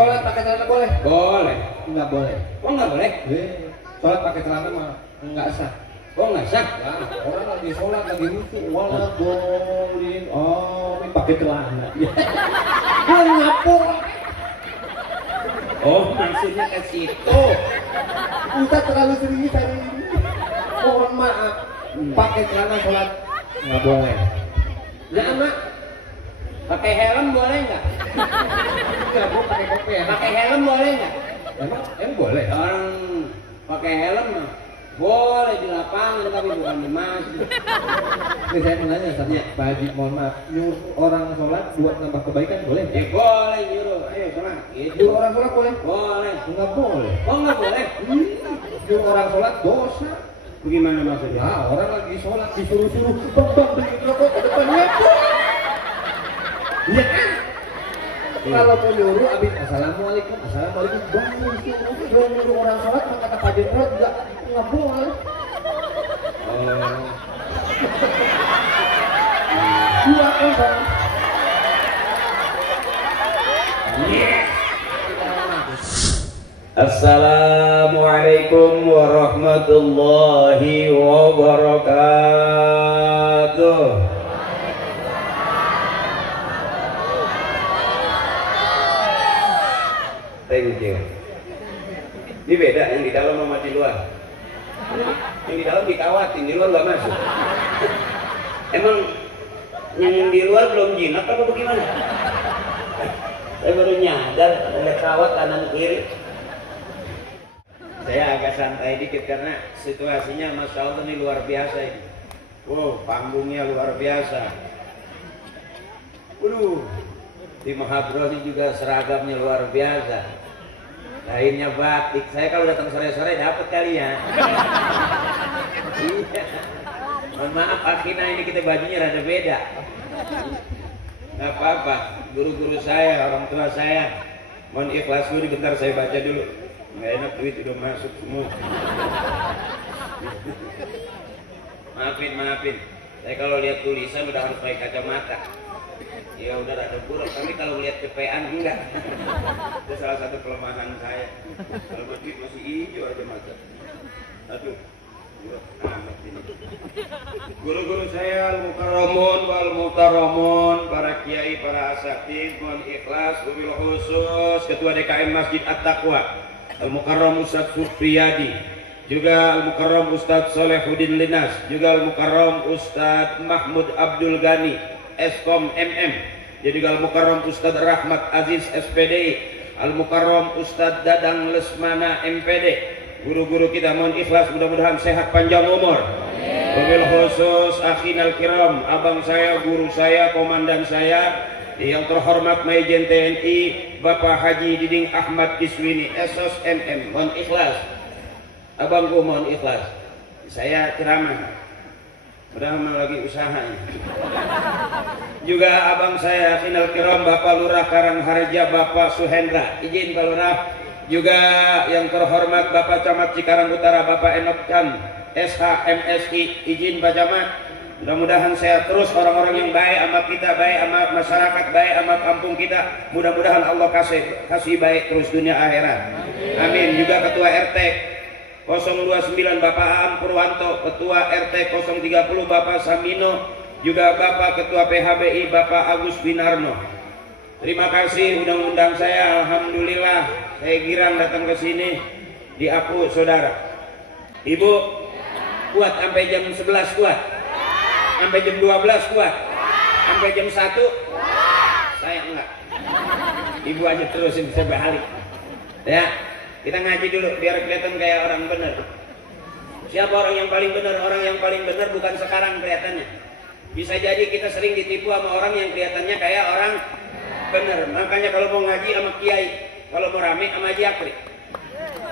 sholat pakai celana boleh? Boleh. Enggak boleh. Oh nggak boleh? Sholat pakai celana mah enggak sah. Oh nggak sah? Nah, orang lagi sholat lagi ruku, wala dolin, oh ini pakai celana. Gua ngapur. Oh maksudnya ke situ. Ustaz terlalu serius hari ini. Mohon maaf, pakai celana sholat nggak boleh. Nah mak, pakai helm boleh nggak? Enggak, gua pakai kopiah. Pakai helm boleh nggak? Emang boleh? Orang pakai helm mah boleh di lapangan tapi bukan di masjid. Ini saya mau nanya sama Pak Haji, mohon maaf, nyuruh orang sholat buat nambah kebaikan boleh? Ya boleh nyuruh, ayo sholat. Gitu. Nyuruh orang sholat boleh? Boleh. Enggak boleh. Oh nggak boleh? Nyuruh orang sholat dosa. Bagaimana maksudnya? Nah, orang lagi sholat disuruh-suruh bang beli rokok ke depannya. Iya kan? Kalau mau nyuruh abis assalamualaikum, bang nyuruh orang sholat maka kata Pak Jenderal nggak boleh. Dua kan bang? Assalamualaikum warahmatullahi wabarakatuh. Thank you. Ini beda yang di dalam sama di luar. Yang di dalam dikawatin, di luar nggak masuk. Emang yang di luar belum jinak apa bagaimana? Saya baru nyadar ada kawat kanan kiri. Saya agak santai dikit karena situasinya Masya Allah ini luar biasa ini. Wow, panggungnya luar biasa. Waduh, di Mahabro ini juga seragamnya luar biasa. Lainnya batik. Saya kalau datang sore-sore dapat kali ya. Iya. Mohon maaf akhirnya ini kita bajunya rada beda. Nggak apa-apa. Guru-guru saya, orang tua saya, mohon ikhlas dulu, bentar saya baca dulu. Nggak enak duit udah masuk semua. Maafin. Saya kalau lihat tulisan udah harus pakai kacamata. Ya udah ada buruk, tapi kalau lihat kepean enggak. Itu salah satu kelemahan saya. Kalau duit masih hijau aja mata. Aduh. Guru-guru saya al-mukarramun wal mukarramun, para kiai, para asatidz, mohon ikhlas wabil khusus Ketua DKM Masjid At-Taqwa Al-Mukarram Ustadz Supriyadi, juga Al-Mukarram Ustadz Solehuddin Linas, juga Al-Mukarram Ustadz Mahmud Abdul Ghani Eskom MM, juga Al-Mukarram Ustadz Rahmat Aziz SPDI, Al-Mukarram Ustadz Dadang Lesmana MPD. Guru-guru kita mohon ikhlas, mudah-mudahan sehat panjang umur. Wabil khusus akhinal kiram, abang saya, guru saya, komandan saya yang terhormat Majen TNI Bapak Haji Diding Ahmad Kiswini Esos MM, mohon ikhlas. Abangku mohon ikhlas. Saya ceramah, padahal lagi usaha. Juga abang saya akhinal kiram Bapak Lurah Karangharja Bapak Suhendra, izin Pak Lurah. Juga yang terhormat Bapak Camat Cikarang Utara Bapak Enok Chan SH MSI, izin Pak Camat. Mudah-mudahan sehat terus, orang-orang yang baik sama kita, baik sama masyarakat, baik sama kampung kita. Mudah-mudahan Allah kasih baik terus dunia akhirat. Amin. Juga Ketua RT 029 Bapak Aam Purwanto, Ketua RT 030 Bapak Samino, juga Bapak Ketua PHBI Bapak Agus Winarno. Terima kasih undang-undang saya, alhamdulillah saya girang datang ke sini di aku saudara. Ibu kuat sampai jam 11 kuat. Sampai jam 12 kuat. Sampai jam 1 saya enggak. Ibu aja terusin saya balik. Ya, kita ngaji dulu biar kelihatan kayak orang benar. Siapa orang yang paling benar? Orang yang paling benar bukan sekarang kelihatannya. Bisa jadi kita sering ditipu sama orang yang kelihatannya kayak orang bener. Makanya kalau mau ngaji sama kiai, kalau mau rame sama Haji Akri,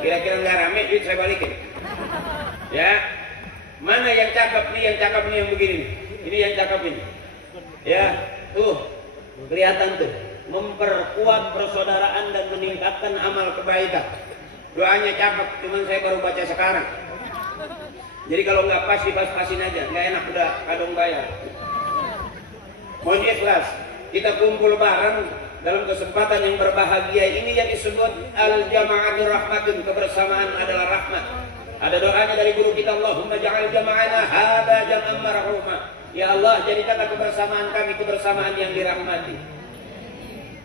kira-kira nggak rame duit saya balikin. Ya, mana yang cakep nih? Yang cakep nih yang begini nih. Ini yang cakep ini. Ya, tuh kelihatan tuh, memperkuat persaudaraan dan meningkatkan amal kebaikan. Doanya cakep, cuman saya baru baca sekarang. Jadi kalau nggak pas dipas-pasin aja, nggak enak udah kadung bayar. Mohon ikhlas. Kita kumpul bareng dalam kesempatan yang berbahagia ini yang disebut al-jama'atu rahmatun, kebersamaan adalah rahmat. Ada doanya dari guru kita, Allahumma ja'al jama'ana hadza jam'an marhuma. Ya Allah, jadikanlah kebersamaan kami kebersamaan yang dirahmati.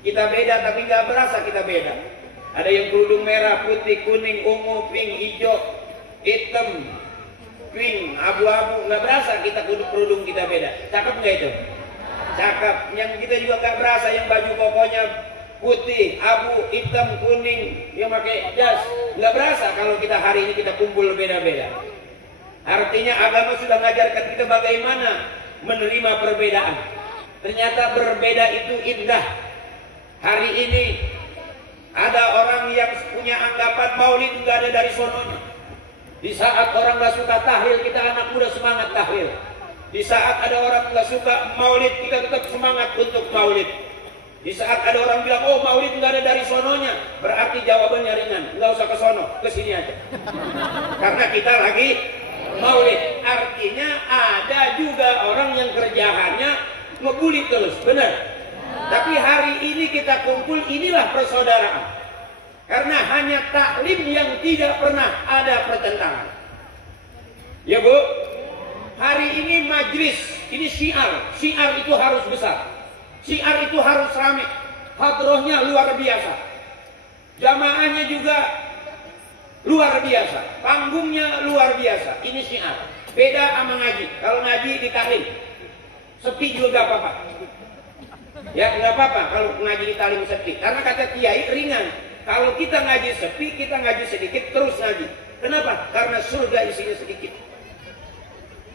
Kita beda tapi nggak berasa kita beda. Ada yang kerudung merah, putih, kuning, ungu, pink, hijau, hitam, pink, abu-abu, nggak berasa kita kerudung kita beda. Cakep nggak itu? Cakep. Yang kita juga nggak berasa yang baju kokonya putih, abu, hitam, kuning, yang pakai jas, nggak berasa kalau kita hari ini kita kumpul beda-beda. Artinya agama sudah mengajarkan kita bagaimana menerima perbedaan. Ternyata berbeda itu indah. Hari ini ada orang yang punya anggapan maulid nggak ada dari sononya. Di saat orang nggak suka tahlil, kita anak muda semangat tahlil. Di saat ada orang nggak suka maulid, kita tetap semangat untuk maulid. Di saat ada orang bilang, oh maulid nggak ada dari sononya, berarti jawabannya ringan, nggak usah ke sono, ke sini aja. Karena kita lagi maulid. Artinya ada juga orang yang kerjaannya ngebully terus, benar. Tapi hari ini kita kumpul, inilah persaudaraan. Karena hanya taklim yang tidak pernah ada pertentangan. Ya Bu, hari ini majlis, ini syiar. Syiar itu harus besar. Syiar itu harus ramai. Hadrohnya luar biasa. Jamaahnya juga luar biasa. Panggungnya luar biasa. Ini syiar. Beda sama ngaji. Kalau ngaji di taklim, sepi juga gak apa-apa. Ya nggak apa-apa kalau ngaji di taklim sepi. Karena kata kiai ringan. Kalau kita ngaji sepi, kita ngaji sedikit terus ngaji. Kenapa? Karena surga isinya sedikit.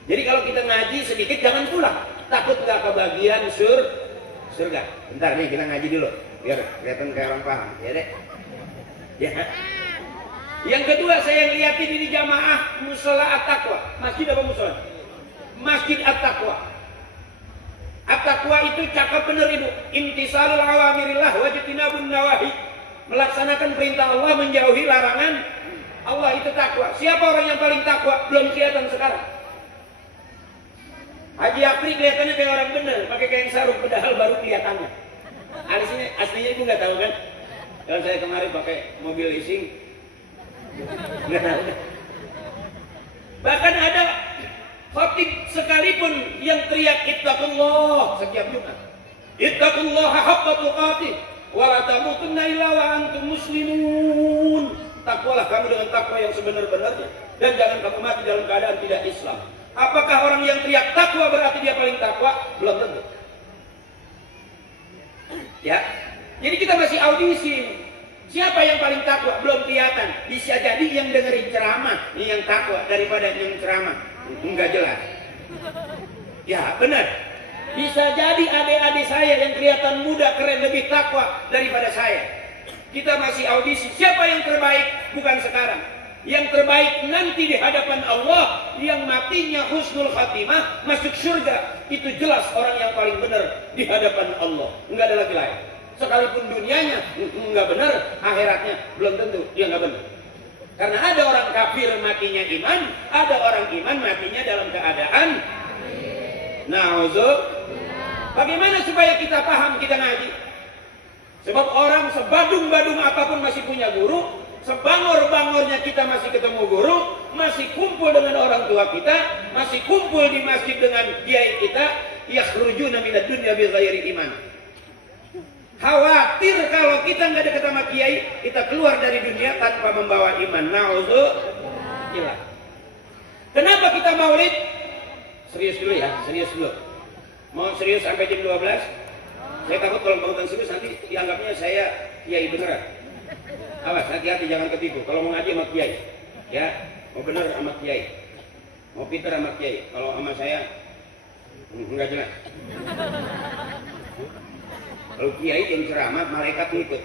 Jadi kalau kita ngaji sedikit jangan pulang. Takut nggak kebagian surga. Bentar nih kita ngaji dulu biar kelihatan kayak orang paham. Ya deh. Ya. Yang kedua saya lihatin ini jamaah musola at-taqwa. Masjid apa musola? Masjid at-taqwa. At-taqwa itu cakap bener Ibu. Imtisalul awamirillah wajtinabun nawahi. Melaksanakan perintah Allah, menjauhi larangan Allah, itu takwa. Siapa orang yang paling takwa? Belum kelihatan sekarang. Haji Akri kelihatannya kayak orang bener, pakai kain sarung, padahal baru kelihatannya. Aslinya Ibu nggak tahu kan? Kalau saya kemarin pakai mobil leasing, nggak tahu kan? Bahkan ada khatib sekalipun yang teriak ittaqullah setiap Jumat. Ittaqullah haqqa tuqatih wa la tamutunna illa wa antum muslimun. Takwalah kamu dengan takwa yang sebenar-benarnya dan jangan kamu mati dalam keadaan tidak Islam. Apakah orang yang teriak takwa berarti dia paling takwa? Belum tentu. Ya. Jadi kita masih audisi. Siapa yang paling takwa? Belum kelihatan. Bisa jadi yang dengerin ceramah ini yang takwa daripada yang ceramah. Enggak jelas. Ya, benar. Bisa jadi adik-adik saya yang kelihatan muda, keren, lebih takwa daripada saya. Kita masih audisi. Siapa yang terbaik? Bukan sekarang. Yang terbaik nanti di hadapan Allah, yang matinya husnul khatimah, masuk surga. Itu jelas orang yang paling benar di hadapan Allah. Enggak ada lagi lain. Sekalipun dunianya enggak benar, akhiratnya belum tentu dia enggak benar. Karena ada orang kafir matinya iman, ada orang iman matinya dalam keadaan na'udzubillah. Bagaimana supaya kita paham, kita ngaji? Sebab orang sebadung-badung apapun masih punya guru, sebangor-bangornya kita masih ketemu guru, masih kumpul dengan orang tua kita, masih kumpul di masjid dengan kiai kita, yakhrujuna minad dunya bighairi iman. Khawatir kalau kita nggak dekat sama kiai, kita keluar dari dunia tanpa membawa iman. Na'udzubillah. Kenapa kita maulid? Serius dulu ya, serius dulu. Mau serius sampai jam 12? Saya takut kalau bangunan serius nanti dianggapnya saya kiai beneran. Awas, hati-hati jangan ketipu. Kalau mau ngaji sama kiai, ya mau bener sama kiai, mau pintar sama kiai. Kalau sama saya enggak jelas. Kalau kiai yang ceramah, malaikat ngikut.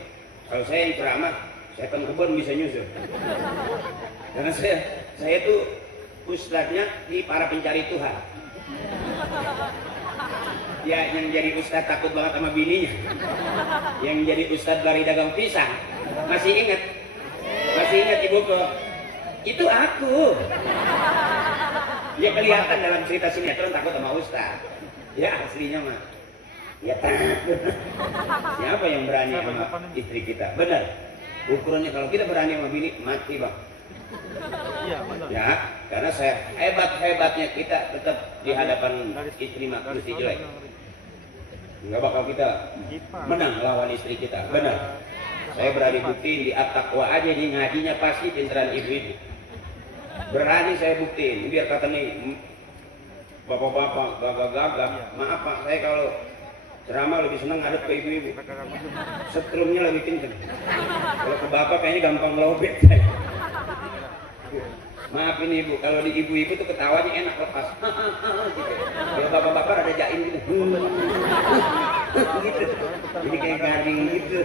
Kalau saya yang ceramah, setan kebun bisa nyusul. Karena saya tuh ustadznya di para pencari Tuhan. Ya, yang jadi ustadz takut banget sama bininya. Yang jadi ustadz lari dagang pisang. Masih ingat? Masih ingat Ibu kok? Itu aku. Ya kelihatan dalam cerita sinetron takut sama ustadz. Ya aslinya mah. Ya takut. Siapa yang berani sama istri kita? Benar. Ukurannya kalau kita berani sama bini, mati bang. Iya, benar. Ya, karena saya hebat-hebatnya kita tetap di hadapan istri mesti jelek. Nggak bakal kita menang lawan istri kita. Benar. Saya berani buktiin di at-taqwa aja nih, ngajinya pasti pinteran ibu-ibu. Berani saya buktiin. Biar kata nih bapak-bapak gagah-gagah. Maaf pak, saya kalau ceramah lebih senang ngadep ke ibu-ibu. Setrumnya lebih kenceng. Kalau ke bapak kayaknya gampang lobet. Maaf ini ibu, kalau di ibu-ibu tuh ketawanya enak lepas. Gitu. Kalau bapak-bapak ada jaim gitu. Gitu. Jadi kayak garing gitu.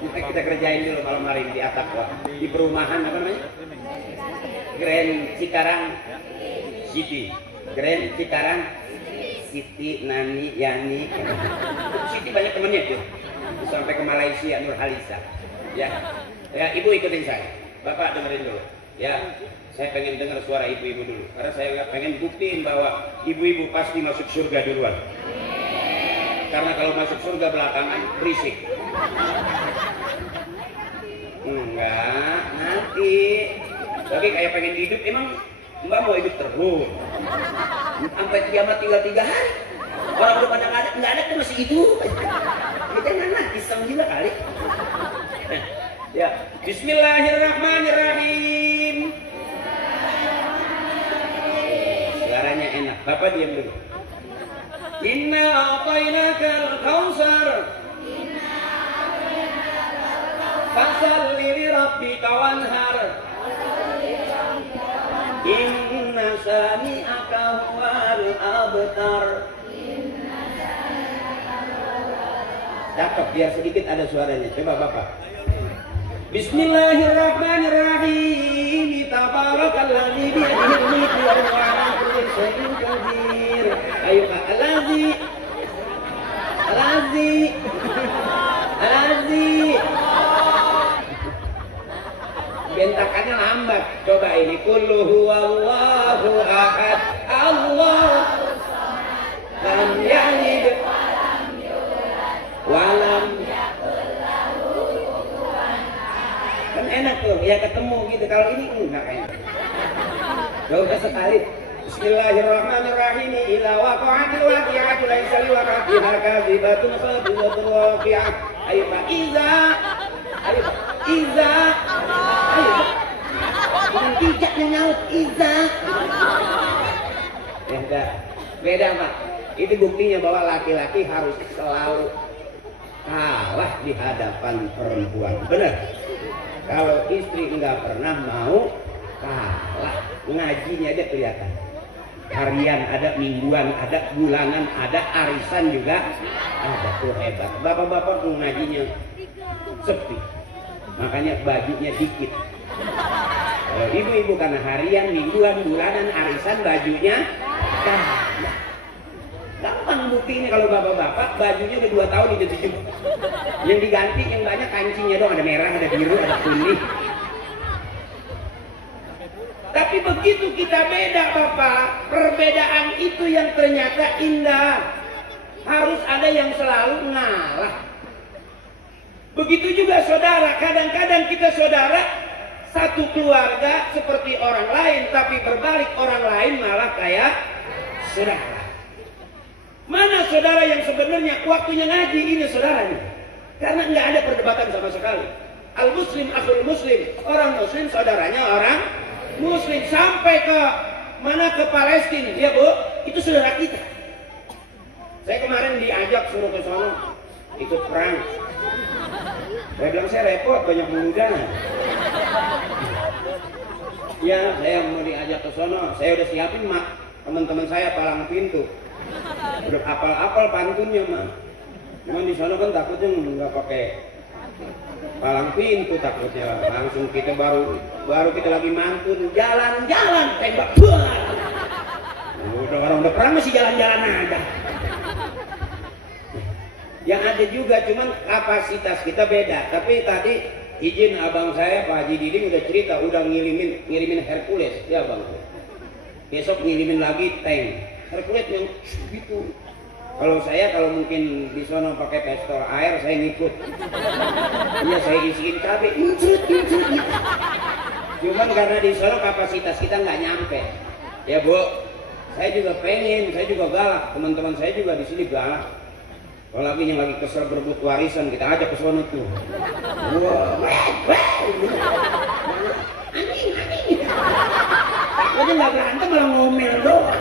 Kita kerjain dulu malam hari di at-taqwa. Di perumahan apa namanya? Grand Cikarang City. Grand Cikarang Siti, Nani, Yani. Siti banyak temennya tuh. Sampai ke Malaysia, Nur Halisa. Ya, ibu ikutin saya. Bapak dengerin dulu. Ya, saya pengen dengar suara ibu-ibu dulu. Karena saya pengen buktiin bahwa ibu-ibu pasti masuk surga duluan. Karena kalau masuk surga belakangan berisik. Enggak, nanti. Tapi kayak pengen hidup, emang Mbak mau hidup terus. Sampai kiamat tinggal 3 hari. Orang udah pada nggak ada tuh masih hidup. Kita nggak pisang juga kali. Ya, Bismillahirrahmanirrahim. Suaranya enak. Bapak diam dulu. Inna a'tainakal kautsar. Fasholli li rabbika wanhar. Inna sani'aka huwal abtar. Cakep, biar sedikit ada suaranya. Coba Bapak. Bismillahirrahmanirrahim. Tabarakalladzi biyadihil mulku wa huwa 'ala kulli syai'in qadir. Ayo Pak, Al-Azi. Bentakannya lambat. Coba ini kullu huwallahu ahad. Allah lam yalid wa lam kan enak tuh ya ketemu gitu. Kalau ini enggak kayaknya. Coba sekali. Bismillahirrahmanirrahim. Ila waqa'atil waqi'atu laisa liwaqa'atiha kadhibatun khatibatun waqi'ah. Ayo Pak, iza. Ayo Pak, iza. Ayo Pak. Bukan tidak nyaut iza. Ya, beda Pak. Itu buktinya bahwa laki-laki harus selalu kalah di hadapan perempuan. Benar? Kalau istri enggak pernah mau kalah, ngajinya dia kelihatan. Harian ada, mingguan ada, bulanan ada, arisan juga ada. Tuh hebat. Bapak-bapak ngajinya sepi, makanya bajunya dikit. Kalau ibu-ibu karena harian, mingguan, bulanan, arisan bajunya banyak. Gampang buktinya kalau bapak-bapak bajunya udah 2 tahun dicuci. Yang diganti yang banyak kancingnya dong, ada merah, ada biru, ada kuning. Tapi begitu kita beda Bapak, perbedaan itu yang ternyata indah. Harus ada yang selalu ngalah. Begitu juga saudara, kadang-kadang kita saudara satu keluarga seperti orang lain, tapi berbalik orang lain malah kayak saudara. Mana saudara yang sebenarnya waktunya ngaji ini saudaranya? Karena nggak ada perdebatan sama sekali. Al-Muslim akhul Muslim, orang Muslim saudaranya orang Muslim. Sampai ke mana, ke Palestina, ya Bu, itu saudara kita. Saya kemarin diajak suruh ke sana ikut perang. Saya bilang saya repot, banyak muda. Ya, saya mau diajak ke sana. Saya udah siapin mak, teman-teman saya palang pintu. Udah apal-apal pantunnya mah. Cuman di sana kan takutnya nggak pakai palang pintu, takutnya langsung kita baru kita lagi mantun jalan-jalan tembak. Udah orang udah perang masih jalan-jalan aja. Yang ada juga cuman kapasitas kita beda. Tapi tadi izin abang saya Pak Haji Diding udah cerita, udah ngirimin Hercules ya bang. Besok ngirimin lagi tank Hercules yang gitu Kalau saya kalau mungkin di sono pakai pistol air saya ngikut. Iya saya isiin cabai, incrut. Cuman karena di sono kapasitas kita nggak nyampe. Ya Bu, saya juga pengen, saya juga galak. Teman-teman saya juga di sini galak. Kalau lagi yang lagi kesel berebut warisan kita ajak ke sono tuh. Wah, anjing. Takutnya nggak berantem malah ngomel doang.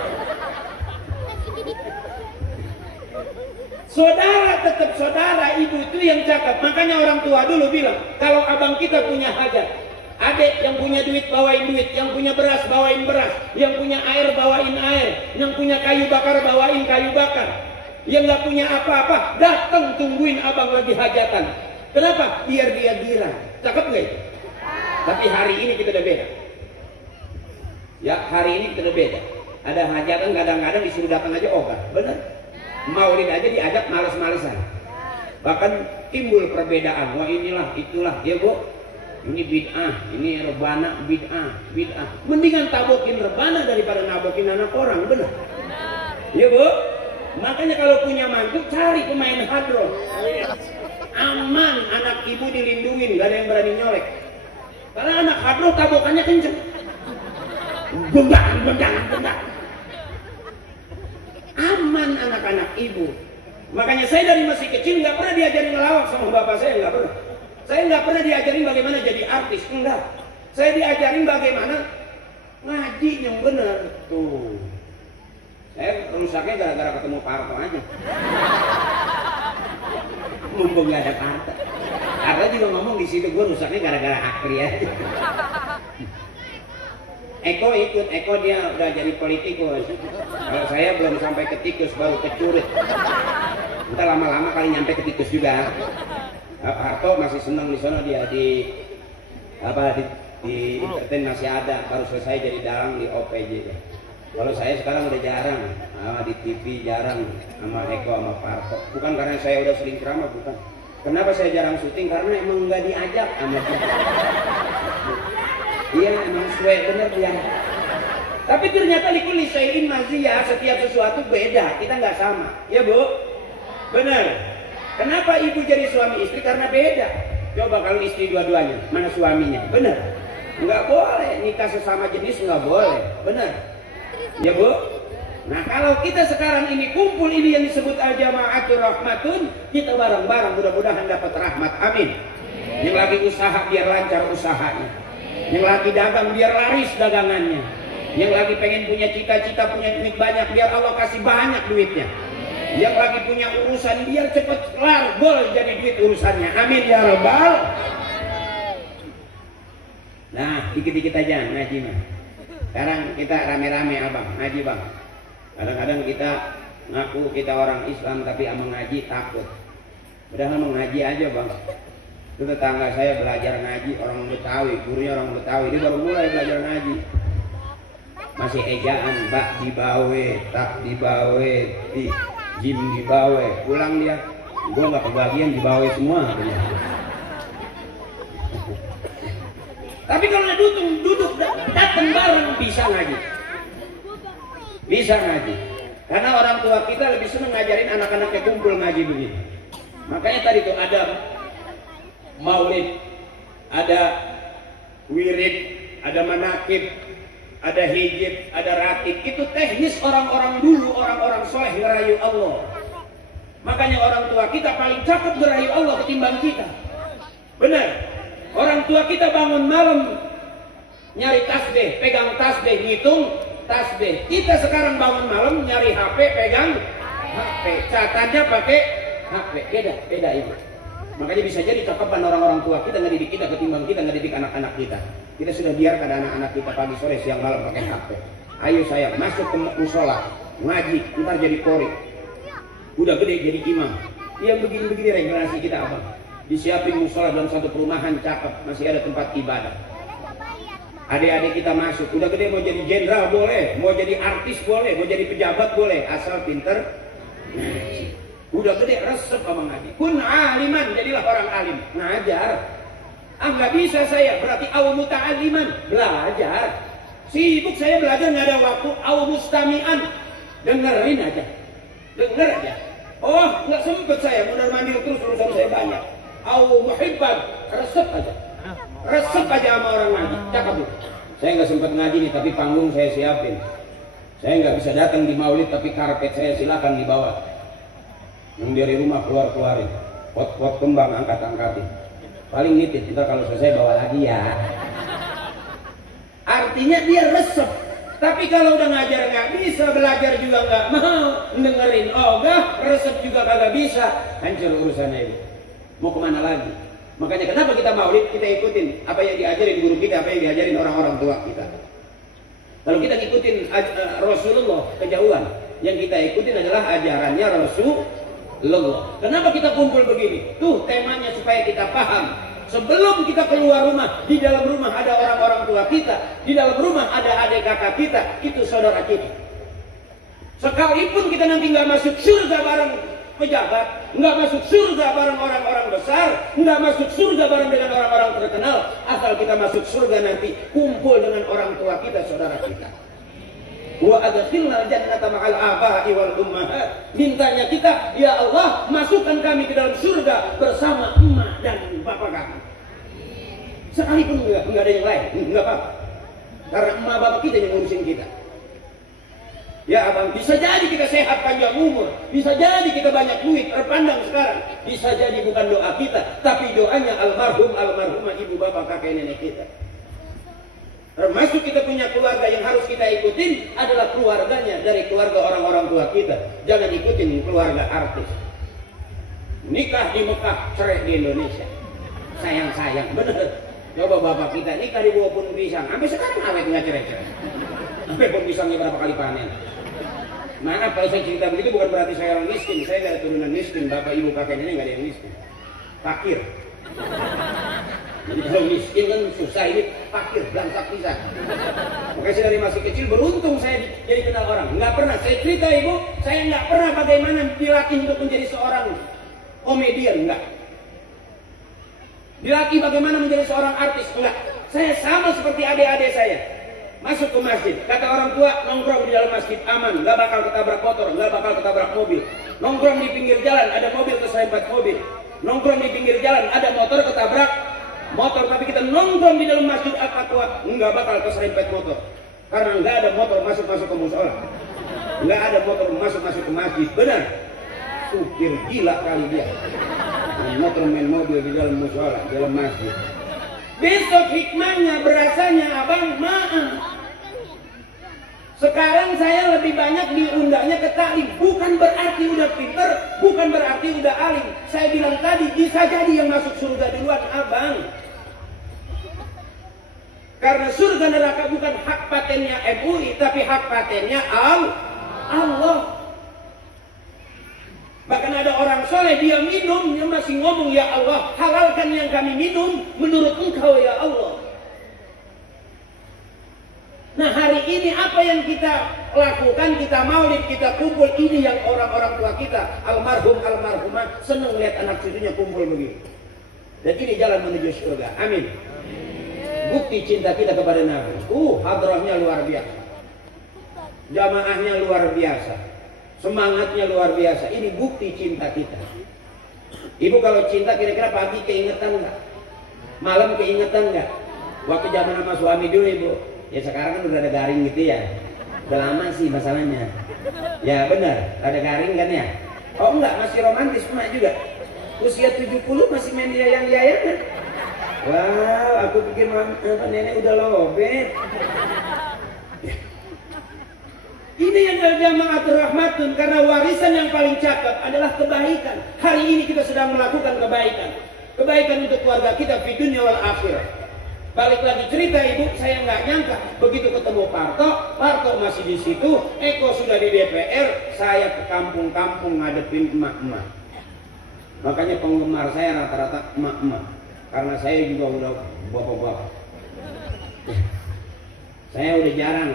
Saudara tetap saudara, ibu itu yang cakap. Makanya orang tua dulu bilang, kalau abang kita punya hajat, adik yang punya duit bawain duit, yang punya beras bawain beras, yang punya air bawain air, yang punya kayu bakar bawain kayu bakar, yang nggak punya apa-apa datang tungguin abang lagi hajatan. Kenapa? Biar dia girang. Cakep nggak itu? Tapi hari ini kita udah beda. Ya hari ini kita udah beda. Ada hajatan kadang-kadang disuruh datang aja obat, bener? Maulid aja diajak males-malesan. Bahkan timbul perbedaan. Wah inilah, itulah. Ya Bu, ini bid'ah, ini rebana bid'ah. Mendingan tabokin rebana daripada nabokin anak orang, benar? Ya Bu. Makanya kalau punya mantu cari pemain hadroh. Aman, anak ibu dilindungin, gak ada yang berani nyolek. Karena anak hadroh tabokannya kenceng. Bendang. Aman anak-anak ibu. Makanya saya dari masih kecil nggak pernah diajarin ngelawak sama bapak saya, nggak pernah. Saya nggak pernah diajarin bagaimana jadi artis, enggak. Saya diajarin bagaimana ngaji yang benar. Tuh, saya rusaknya gara-gara ketemu Pak Harto aja. Mumpung nggak ada Pak Harto. Harto juga ngomong di situ gue rusaknya gara-gara Akri aja. Eko ikut, Eko dia udah jadi politikus. Kalau saya belum sampai ke tikus, baru ke curut. Entah lama-lama kali nyampe ke tikus juga. Pak Harto masih senang di sana, dia di entertain masih ada, baru selesai jadi dalang di OPJ. Kalau saya sekarang udah jarang, di TV jarang sama Eko sama Pak Harto. Bukan karena saya udah sering ceramah, bukan. Kenapa saya jarang syuting? Karena emang nggak diajak sama dia. Iya emang sesuai bener dia. Tapi ternyata likulli syai'in maziyah, setiap sesuatu beda, kita nggak sama. Ya Bu? Bener. Kenapa ibu jadi suami istri? Karena beda. Coba kalau istri dua-duanya, mana suaminya? Bener. Nggak boleh nikah sesama jenis, nggak boleh. Bener. Ya Bu? Nah kalau kita sekarang ini kumpul, ini yang disebut al-jama'atul rahmatun, kita bareng-bareng mudah-mudahan dapat rahmat. Amin. Yang lagi usaha biar lancar usahanya. Yang lagi dagang biar laris dagangannya. Yang lagi pengen punya cita-cita, punya duit banyak, biar Allah kasih banyak duitnya. Yang lagi punya urusan biar cepet kelar, gol jadi duit urusannya. Amin ya Rabbal. Nah dikit-dikit aja ngaji mah. Sekarang kita rame-rame abang ngaji bang. Kadang-kadang kita ngaku kita orang Islam tapi amang ngaji takut. Udah mau ngaji aja bang. Itu tetangga saya belajar ngaji, orang Betawi, gurunya orang Betawi, dia baru mulai belajar ngaji. Masih ejaan, bak dibawe, tak dibawe, jim dibawe. Pulang dia, gua nggak kebagian dibawe semua. Tapi kalau dia duduk datang bareng bisa ngaji. Bisa ngaji. Karena orang tua kita lebih senang ngajarin anak-anaknya kumpul ngaji begini. Makanya tadi tuh ada maulid, ada wirid, ada manakib, ada hijib, ada ratib. Itu teknis orang-orang dulu, orang-orang soleh ngerayu Allah. Makanya orang tua kita paling cakep ngerayu Allah ketimbang kita. Benar. Orang tua kita bangun malam nyari tasbih, pegang tasbih, ngitung tasbih. Kita sekarang bangun malam nyari HP, pegang HP. Catatnya pakai HP. Beda ibu. Makanya bisa jadi cakepan orang-orang tua kita ngedidik kita ketimbang kita ngedidik anak-anak kita. Kita sudah biarkan anak-anak kita pagi sore siang malam pakai HP. Ayo sayang masuk ke musola ngaji, ntar jadi qori. Udah gede jadi imam. Yang begini-begini regenerasi kita abang. Disiapin musola dalam satu perumahan cakep, masih ada tempat ibadah. Adik-adik kita masuk, udah gede mau jadi jenderal boleh, mau jadi artis boleh, mau jadi pejabat boleh, asal pinter. Udah gede resep abang ngaji. Kun aliman, jadilah orang alim. Ngajar. Nggak bisa saya, berarti aw muta'aliman. Belajar. Sibuk saya belajar, nggak ada waktu. Aw mustami'an. Dengerin aja. Denger aja. Oh, nggak sempet saya, mondar mandir terus urusan saya banyak. Au muhibban, resep aja. Resep aja sama orang ngaji, cakap tuh. Saya nggak sempet ngaji nih, tapi panggung saya siapin. Saya nggak bisa datang di maulid, tapi karpet saya silakan dibawa. Yang dari rumah keluarin. Pot-pot kembang angkat-angkatin. Paling nitip, kita kalau selesai bawa lagi ya. Artinya dia resep. Tapi kalau udah ngajar nggak bisa, belajar juga nggak mau, dengerin ogah, resep juga kagak bisa, hancur urusannya itu. Mau kemana lagi? Makanya kenapa kita maulid, kita ikutin apa yang diajarin guru kita, apa yang diajarin orang-orang tua kita. Kalau kita ikutin Rasulullah kejauhan, yang kita ikutin adalah ajarannya Rasulullah. Kenapa kita kumpul begini? Tuh temanya supaya kita paham. Sebelum kita keluar rumah, di dalam rumah ada orang-orang tua kita, di dalam rumah ada adik kakak kita, itu saudara kita. Sekalipun kita nanti nggak masuk surga bareng pejabat, nggak masuk surga bareng orang-orang besar, nggak masuk surga bareng dengan orang-orang terkenal, asal kita masuk surga nanti kumpul dengan orang tua kita, saudara kita. Wa adkhilna jannata ma'al aba'i wal ummahat. Mintanya kita, ya Allah, masukkan kami ke dalam surga bersama emak dan bapak kami. Sekalipun enggak ada yang lain, enggak apa-apa. Karena emak bapak kita yang ngurusin kita. Ya abang, bisa jadi kita sehat panjang umur, bisa jadi kita banyak duit, terpandang sekarang. Bisa jadi bukan doa kita, tapi doanya almarhumah ibu bapak kakek nenek kita. Termasuk kita punya keluarga yang harus kita ikutin adalah keluarganya dari keluarga orang-orang tua kita. Jangan ikutin keluarga artis. Nikah di Mekah, cerai di Indonesia. Sayang-sayang, bener. Coba bapak kita nikah di bawah pohon pisang, sampai sekarang awet nggak cerai-cerai. Sampai pohon pisangnya berapa kali panen. Maaf kalau saya cerita begitu bukan berarti saya orang miskin. Saya nggak ada turunan miskin. Bapak ibu kakek nenek nggak ada yang miskin. Fakir. Jadi kalau miskin kan susah, ini fakir, belangsak pisan. Makanya saya dari masih kecil beruntung saya jadi kenal orang. Nggak pernah, saya cerita ibu, saya nggak pernah bagaimana dilatih untuk menjadi seorang komedian, enggak. Dilatih bagaimana menjadi seorang artis, enggak. Saya sama seperti adik-adik saya. Masuk ke masjid, kata orang tua, nongkrong di dalam masjid aman, nggak bakal ketabrak motor, nggak bakal ketabrak mobil. Nongkrong di pinggir jalan, ada mobil keserempet mobil. Nongkrong di pinggir jalan, ada motor ketabrak motor, tapi kita nongkrong di dalam masjid At-Taqwa, nggak bakal keserempet motor. Karena nggak ada motor masuk-masuk ke musola, nggak ada motor masuk-masuk ke masjid. Benar? Supir gila kali dia. Motor main mobil di dalam musola, di dalam masjid. Besok hikmahnya berasanya abang maaf. Sekarang saya lebih banyak diundangnya ke taklim. Bukan berarti udah pinter, bukan berarti udah alim. Saya bilang tadi bisa jadi yang masuk surga duluan abang. Karena surga neraka bukan hak patennya MUI, tapi hak patennya Allah. Bahkan ada orang soleh, dia minum, dia masih ngomong, ya Allah, halalkan yang kami minum menurut Engkau ya Allah. Nah hari ini apa yang kita lakukan, kita maulid, kita kumpul, ini yang orang-orang tua kita, almarhumah, senang lihat anak cucunya kumpul begini. Dan ini jalan menuju surga, amin. Bukti cinta kita kepada Nabi. Hadrahnya luar biasa. Jamaahnya luar biasa. Semangatnya luar biasa. Ini bukti cinta kita. Ibu kalau cinta kira-kira pagi keingetan nggak? Malam keingetan nggak? Waktu zaman sama suami dulu ibu. Ya sekarang kan udah ada garing gitu ya. Udah lama sih masalahnya. Ya benar, ada garing kan ya? Oh enggak, masih romantis emak juga. Usia 70 masih main yayang-yayangan. Wow, aku pikir nenek udah lobet. Ini adalah jamaatul rahmatun, karena warisan yang paling cakep adalah kebaikan. Hari ini kita sedang melakukan kebaikan. Kebaikan untuk keluarga kita di dunia wal akhirah. Balik lagi cerita ibu, saya nggak nyangka begitu ketemu Parto masih di situ, Eko sudah di DPR, saya ke kampung-kampung ngadepin emak-emak. Makanya penggemar saya rata-rata emak-emak, karena saya juga udah bapak-bapak. Saya udah jarang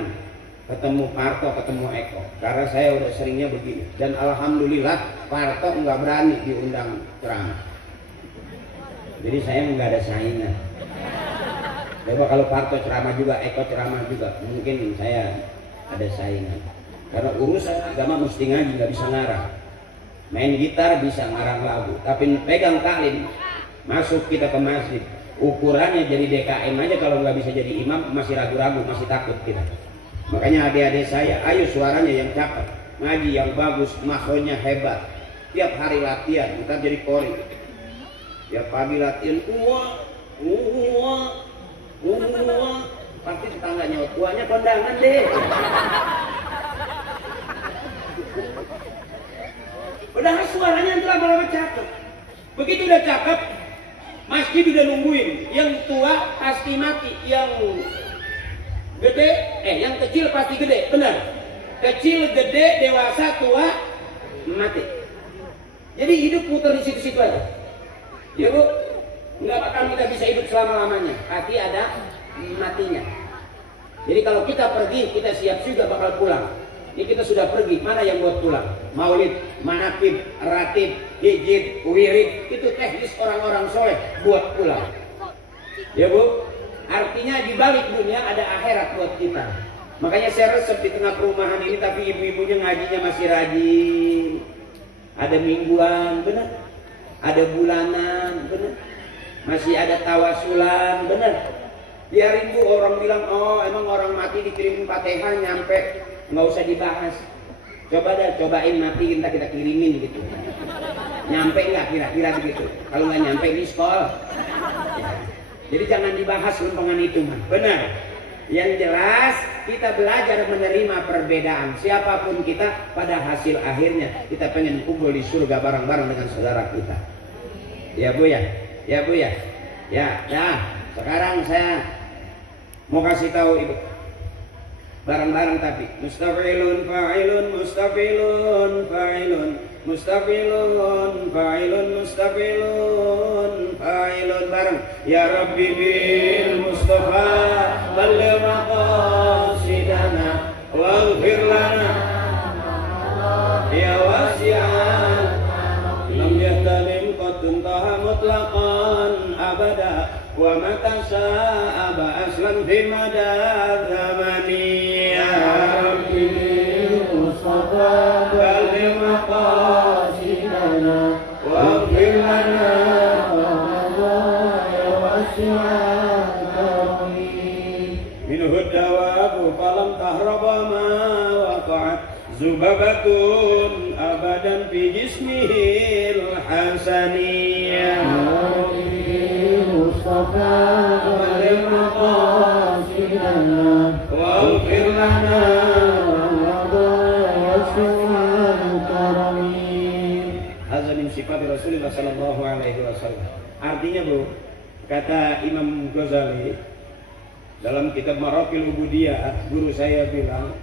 ketemu Parto, ketemu Eko, karena saya udah seringnya begini. Dan alhamdulillah Parto nggak berani diundang ceramah. Jadi saya nggak ada saingan. Coba kalau Parto ceramah juga, Eko ceramah juga, mungkin saya ada saingan. Karena urusan agama mesti ngaji, nggak bisa ngarang. main gitar bisa ngarang lagu, tapi pegang taklim, masuk kita ke masjid, ukurannya jadi DKM aja kalau nggak bisa jadi imam masih ragu-ragu, masih takut kita. Makanya adik-adik saya, ayo suaranya yang cakep, ngaji yang bagus, makronya hebat, tiap hari latihan, kita jadi kori. Tiap pagi latihan, pasti tetangganya tuanya kondangan deh. Udah suaranya telah lama cakep. Begitu udah cakep, masjid udah nungguin. Yang tua pasti mati, yang gede, yang kecil pasti gede, benar. Kecil, gede, dewasa, tua, mati. Jadi hidup muter di situ-situ aja. Ya bu, nggak bakal kita bisa hidup selama-lamanya. Pasti ada matinya. Jadi kalau kita pergi, kita siap juga bakal pulang. Ini kita sudah pergi, mana yang buat pulang? Maulid, manakib, ratib, hijib, wirid, itu teknis orang-orang soleh buat pulang. Ya bu, artinya di balik dunia ada akhirat buat kita. Makanya saya resep di tengah perumahan ini, tapi ibu-ibunya ngajinya masih rajin. Ada mingguan, benar. Ada bulanan, benar. Masih ada tawasulan, benar. Biarin bu, orang bilang, oh emang orang mati dikirim Fatihah nyampe, nggak usah dibahas. Coba dah, cobain mati kita kirimin gitu. Nyampe nggak kira-kira begitu? Kalau nggak nyampe di sekolah. Ya. Jadi jangan dibahas lempengan itu mah. Benar. Yang jelas kita belajar menerima perbedaan. Siapapun kita, pada hasil akhirnya kita pengen kumpul di surga bareng-bareng dengan saudara kita. Ya bu ya, ya bu ya, ya. Nah, sekarang saya mau kasih tahu ibu. Bareng-bareng tapi mustafilun fa'ilun mustafilun fa'ilun mustafilun fa'ilun mustafilun fa'ilun bareng ya Rabbi bil Mustafa balligh maqasidana waghfir lana ya wasi'an lam yahtalim qad tuntaha mutlaqan abada wa mata sa'aba aslan fi madad zamani ya Rabbi Mustafa balligh maqasidana waghfir lana ya wasi'al karami minhu dawabu falam tahraba ma waqa'at zubabatun abadan fi jismihil hasaniyah Mustafa balligh maqasidana waghfir lana sifat Rasulullah sallallahu alaihi wasallam. Artinya bu, kata Imam Ghazali dalam kitab Maraqil Ubudiyah, guru saya bilang,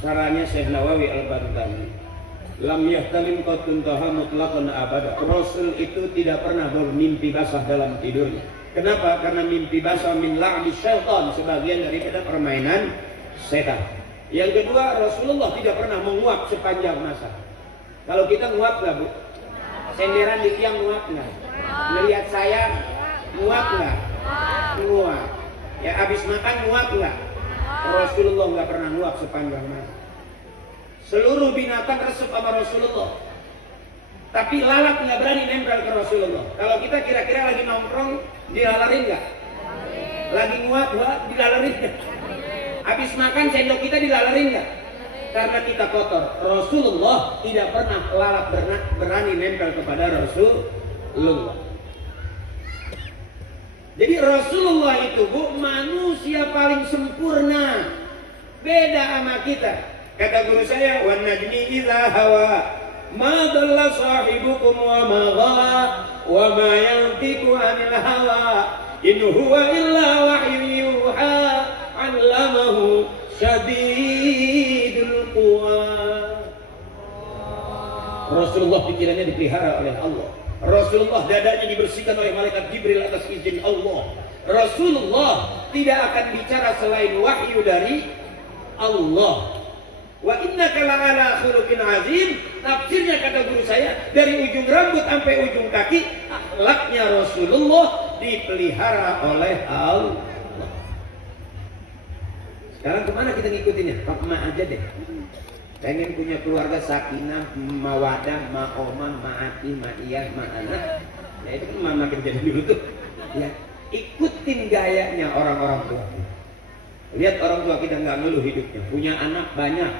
caranya Syekh Nawawi Al-Bantani, lam yahtalim qad tuntaha mutlaqan abada. Rasul itu tidak pernah bermimpi basah dalam tidurnya. Kenapa? Karena mimpi basah min la'bi syaitan, sebagian daripada permainan setan. Yang kedua, Rasulullah tidak pernah menguap sepanjang masa. Kalau kita nguap nggak bu? Senderan di tiang nguap nggak? Melihat saya nguap nggak? Nguap. Ya habis makan nguap nggak? Rasulullah nggak pernah nguap sepanjang masa. Seluruh binatang resep sama Rasulullah. Tapi lalat nggak berani nempel ke Rasulullah. Kalau kita kira-kira lagi nongkrong, dilalarin nggak? Lagi nguap nggak? Dilalarin nggak? Habis makan sendok kita dilalarin nggak? Karena kita kotor. Rasulullah tidak pernah lalat berani nempel kepada Rasulullah. Jadi Rasulullah itu bu, manusia paling sempurna. Beda sama kita. Kata guru saya, wan najmi idza hawa ma dalla sahibukum wa ma ghawa wa ma yantiqu anil hawa in huwa illa wahyun yuha 'allamahu syadidul quwa. Rasulullah pikirannya dipelihara oleh Allah. Rasulullah dadanya dibersihkan oleh malaikat Jibril atas izin Allah. Rasulullah tidak akan bicara selain wahyu dari Allah. Wa innaka la'ala khuluqin azim. Tafsirnya kata guru saya, dari ujung rambut sampai ujung kaki, akhlaknya Rasulullah dipelihara oleh Allah. Sekarang kemana kita ngikutinnya? Pak Ma aja deh. pengen punya keluarga sakinah, mawadah, ma'omah, ma'ati, ma'iyah, ma'anak. Ya itu kan makin jadi dulu tuh. Ya, ikutin gayanya orang-orang tua. Lihat orang tua kita nggak ngeluh hidupnya, punya anak banyak.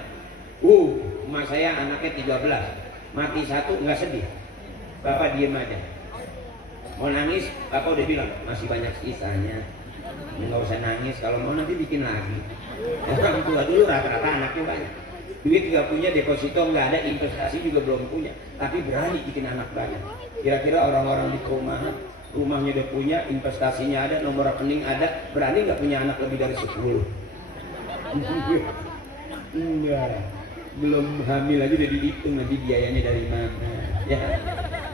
Emak saya anaknya 13, mati satu nggak sedih. Bapak diem aja. Mau nangis, bapak udah bilang masih banyak sisanya. Nggak usah nangis, kalau mau nanti bikin lagi. Orang tua dulu rata-rata anaknya banyak. Duit nggak punya, deposito nggak ada, investasi juga belum punya, tapi berani bikin anak banyak. Kira-kira orang-orang di perumahan, rumahnya udah punya, investasinya ada, nomor rekening ada, berani nggak punya anak lebih dari 10? Enggak, belum hamil aja udah dihitung nanti biayanya dari mana. Ya,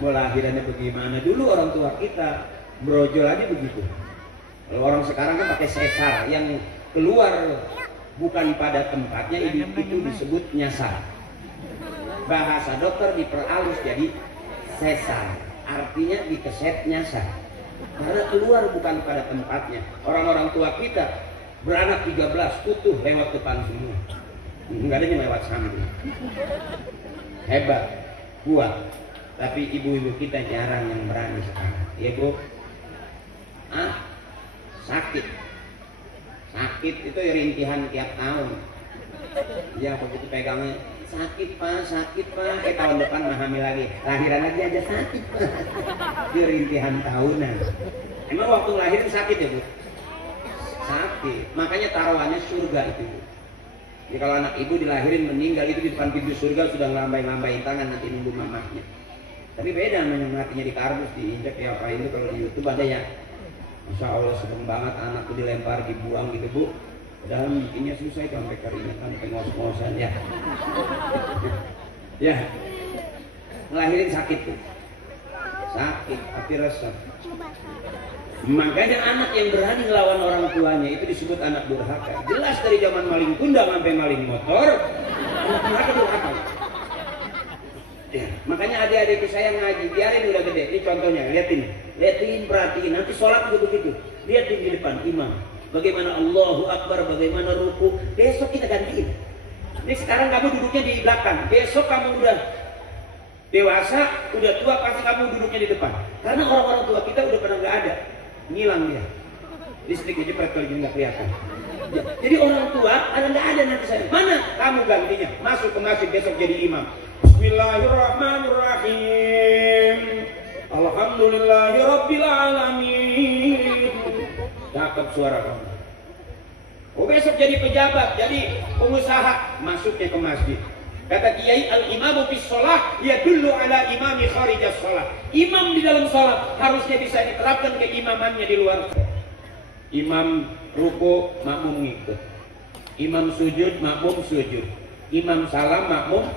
mau lahirannya bagaimana? Dulu orang tua kita brojol aja begitu. Kalau orang sekarang kan pakai sesar, yang keluar bukan pada tempatnya itu disebut nyasar. Bahasa dokter diperhalus jadi sesar, artinya dikeset nyasar. Karena keluar bukan pada tempatnya. Orang-orang tua kita beranak 13 utuh lewat depan semua. Enggak ada yang lewat samping. Hebat, kuat. Tapi ibu-ibu kita jarang yang berani sekarang. Ya Bu? Sakit. Sakit itu rintihan tiap tahun. Ya begitu pegangnya sakit pak, tahun depan mah hamil lagi, lahiran lagi aja sakit pak. Itu rintihan tahunan. Emang waktu lahirin sakit ya Bu? Sakit. Makanya taruhannya surga itu Bu. Jadi kalau anak ibu dilahirin meninggal itu di depan pintu surga sudah ngelambai-lambai tangan nanti nunggu mamahnya. Tapi beda yang matinya di kardus, diinjak ya apa ini kalau di YouTube ada ya. Masya Allah seneng banget anakku dilempar, dibuang gitu Bu. Padahal bikinnya susah itu sampai keringetan, sampai ngos-ngosan ya. Ya, ngelahirin sakit tuh. Sakit, tapi resep. Makanya anak yang berani ngelawan orang tuanya itu disebut anak durhaka. Jelas dari zaman maling kundang sampai maling motor, anak durhaka durhaka. Ya, makanya adik-adikku saya ngaji, biarin udah gede. Ini contohnya, liatin, perhatiin. Nanti sholat juga begitu. Liatin di depan imam. Bagaimana Allahu Akbar, bagaimana ruku. Besok kita gantiin. Ini sekarang kamu duduknya di belakang. Besok kamu udah dewasa, udah tua, pasti kamu duduknya di depan. Karena orang-orang tua kita udah pernah nggak ada, ngilang dia. Listrik aja kalau nggak kelihatan. Jadi orang tua ada nggak ada nanti saya. Mana kamu gantinya? Masuk ke masjid besok jadi imam. Bismillahirrahmanirrahim. Alhamdulillahirabbil alamin. Cakep suara kamu. Oh besok jadi pejabat, jadi pengusaha, masuknya ke masjid. Kata Kiai al-imamu bis sholah ya dulu ala imami kharijas sholah. Imam di dalam sholat harusnya bisa diterapkan keimamannya di luar. Imam ruku, makmum ngikut. Imam sujud, makmum sujud. Imam salam, makmum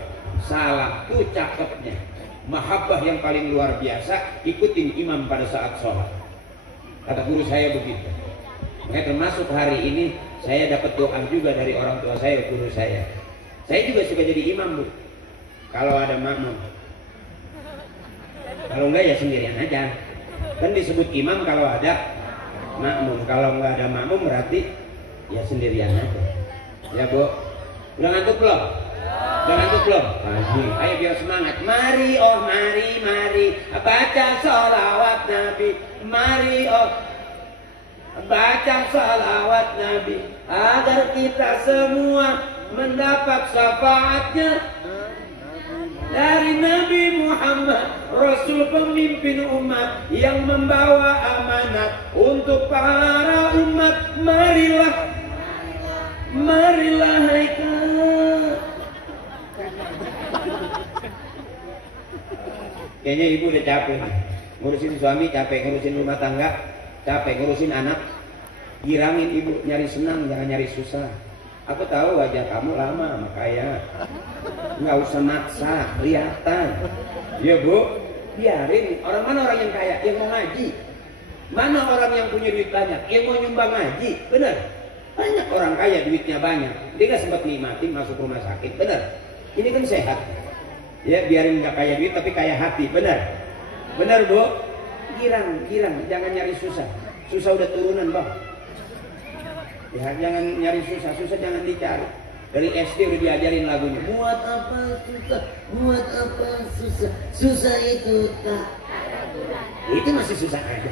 salam. Itu cakepnya. Mahabbah yang paling luar biasa, ikutin imam pada saat sholat. Kata guru saya begitu. Makanya termasuk hari ini saya dapat doa juga dari orang tua saya, guru saya. Saya juga suka jadi imam Bu. Kalau ada makmum. Kalau enggak ya sendirian aja. Kan disebut imam kalau ada makmum. Kalau enggak ada makmum berarti ya sendirian aja. Ya Bu. Udah ngantuk belum? Udah ngantuk belum? Ayo biar semangat. Mari oh mari baca sholawat Nabi. Mari oh baca sholawat Nabi agar kita semua mendapat syafaatnya dari Nabi Muhammad, Rasul pemimpin umat yang membawa amanat untuk para umat. Marilah haikal. Kayaknya ibu udah capek ngurusin suami, capek ngurusin rumah tangga, capek ngurusin anak. Girangin ibu, nyari senang jangan nyari susah. Aku tahu wajah kamu lama makanya nggak usah maksa, kelihatan. Ya Bu, biarin. Orang mana orang yang kaya, yang mau ngaji. Mana orang yang punya duit banyak, yang mau nyumbang ngaji. Benar. Banyak orang kaya duitnya banyak, dia nggak sempat nikmatin masuk rumah sakit. Benar. Ini kan sehat. Ya biarin nggak kaya duit tapi kaya hati. Benar. Benar Bu. Girang, jangan nyari susah. Susah udah turunan Bang. Ya jangan nyari susah jangan dicari. Dari SD udah diajarin lagunya. Buat apa susah, susah itu tak. Itu masih susah aja.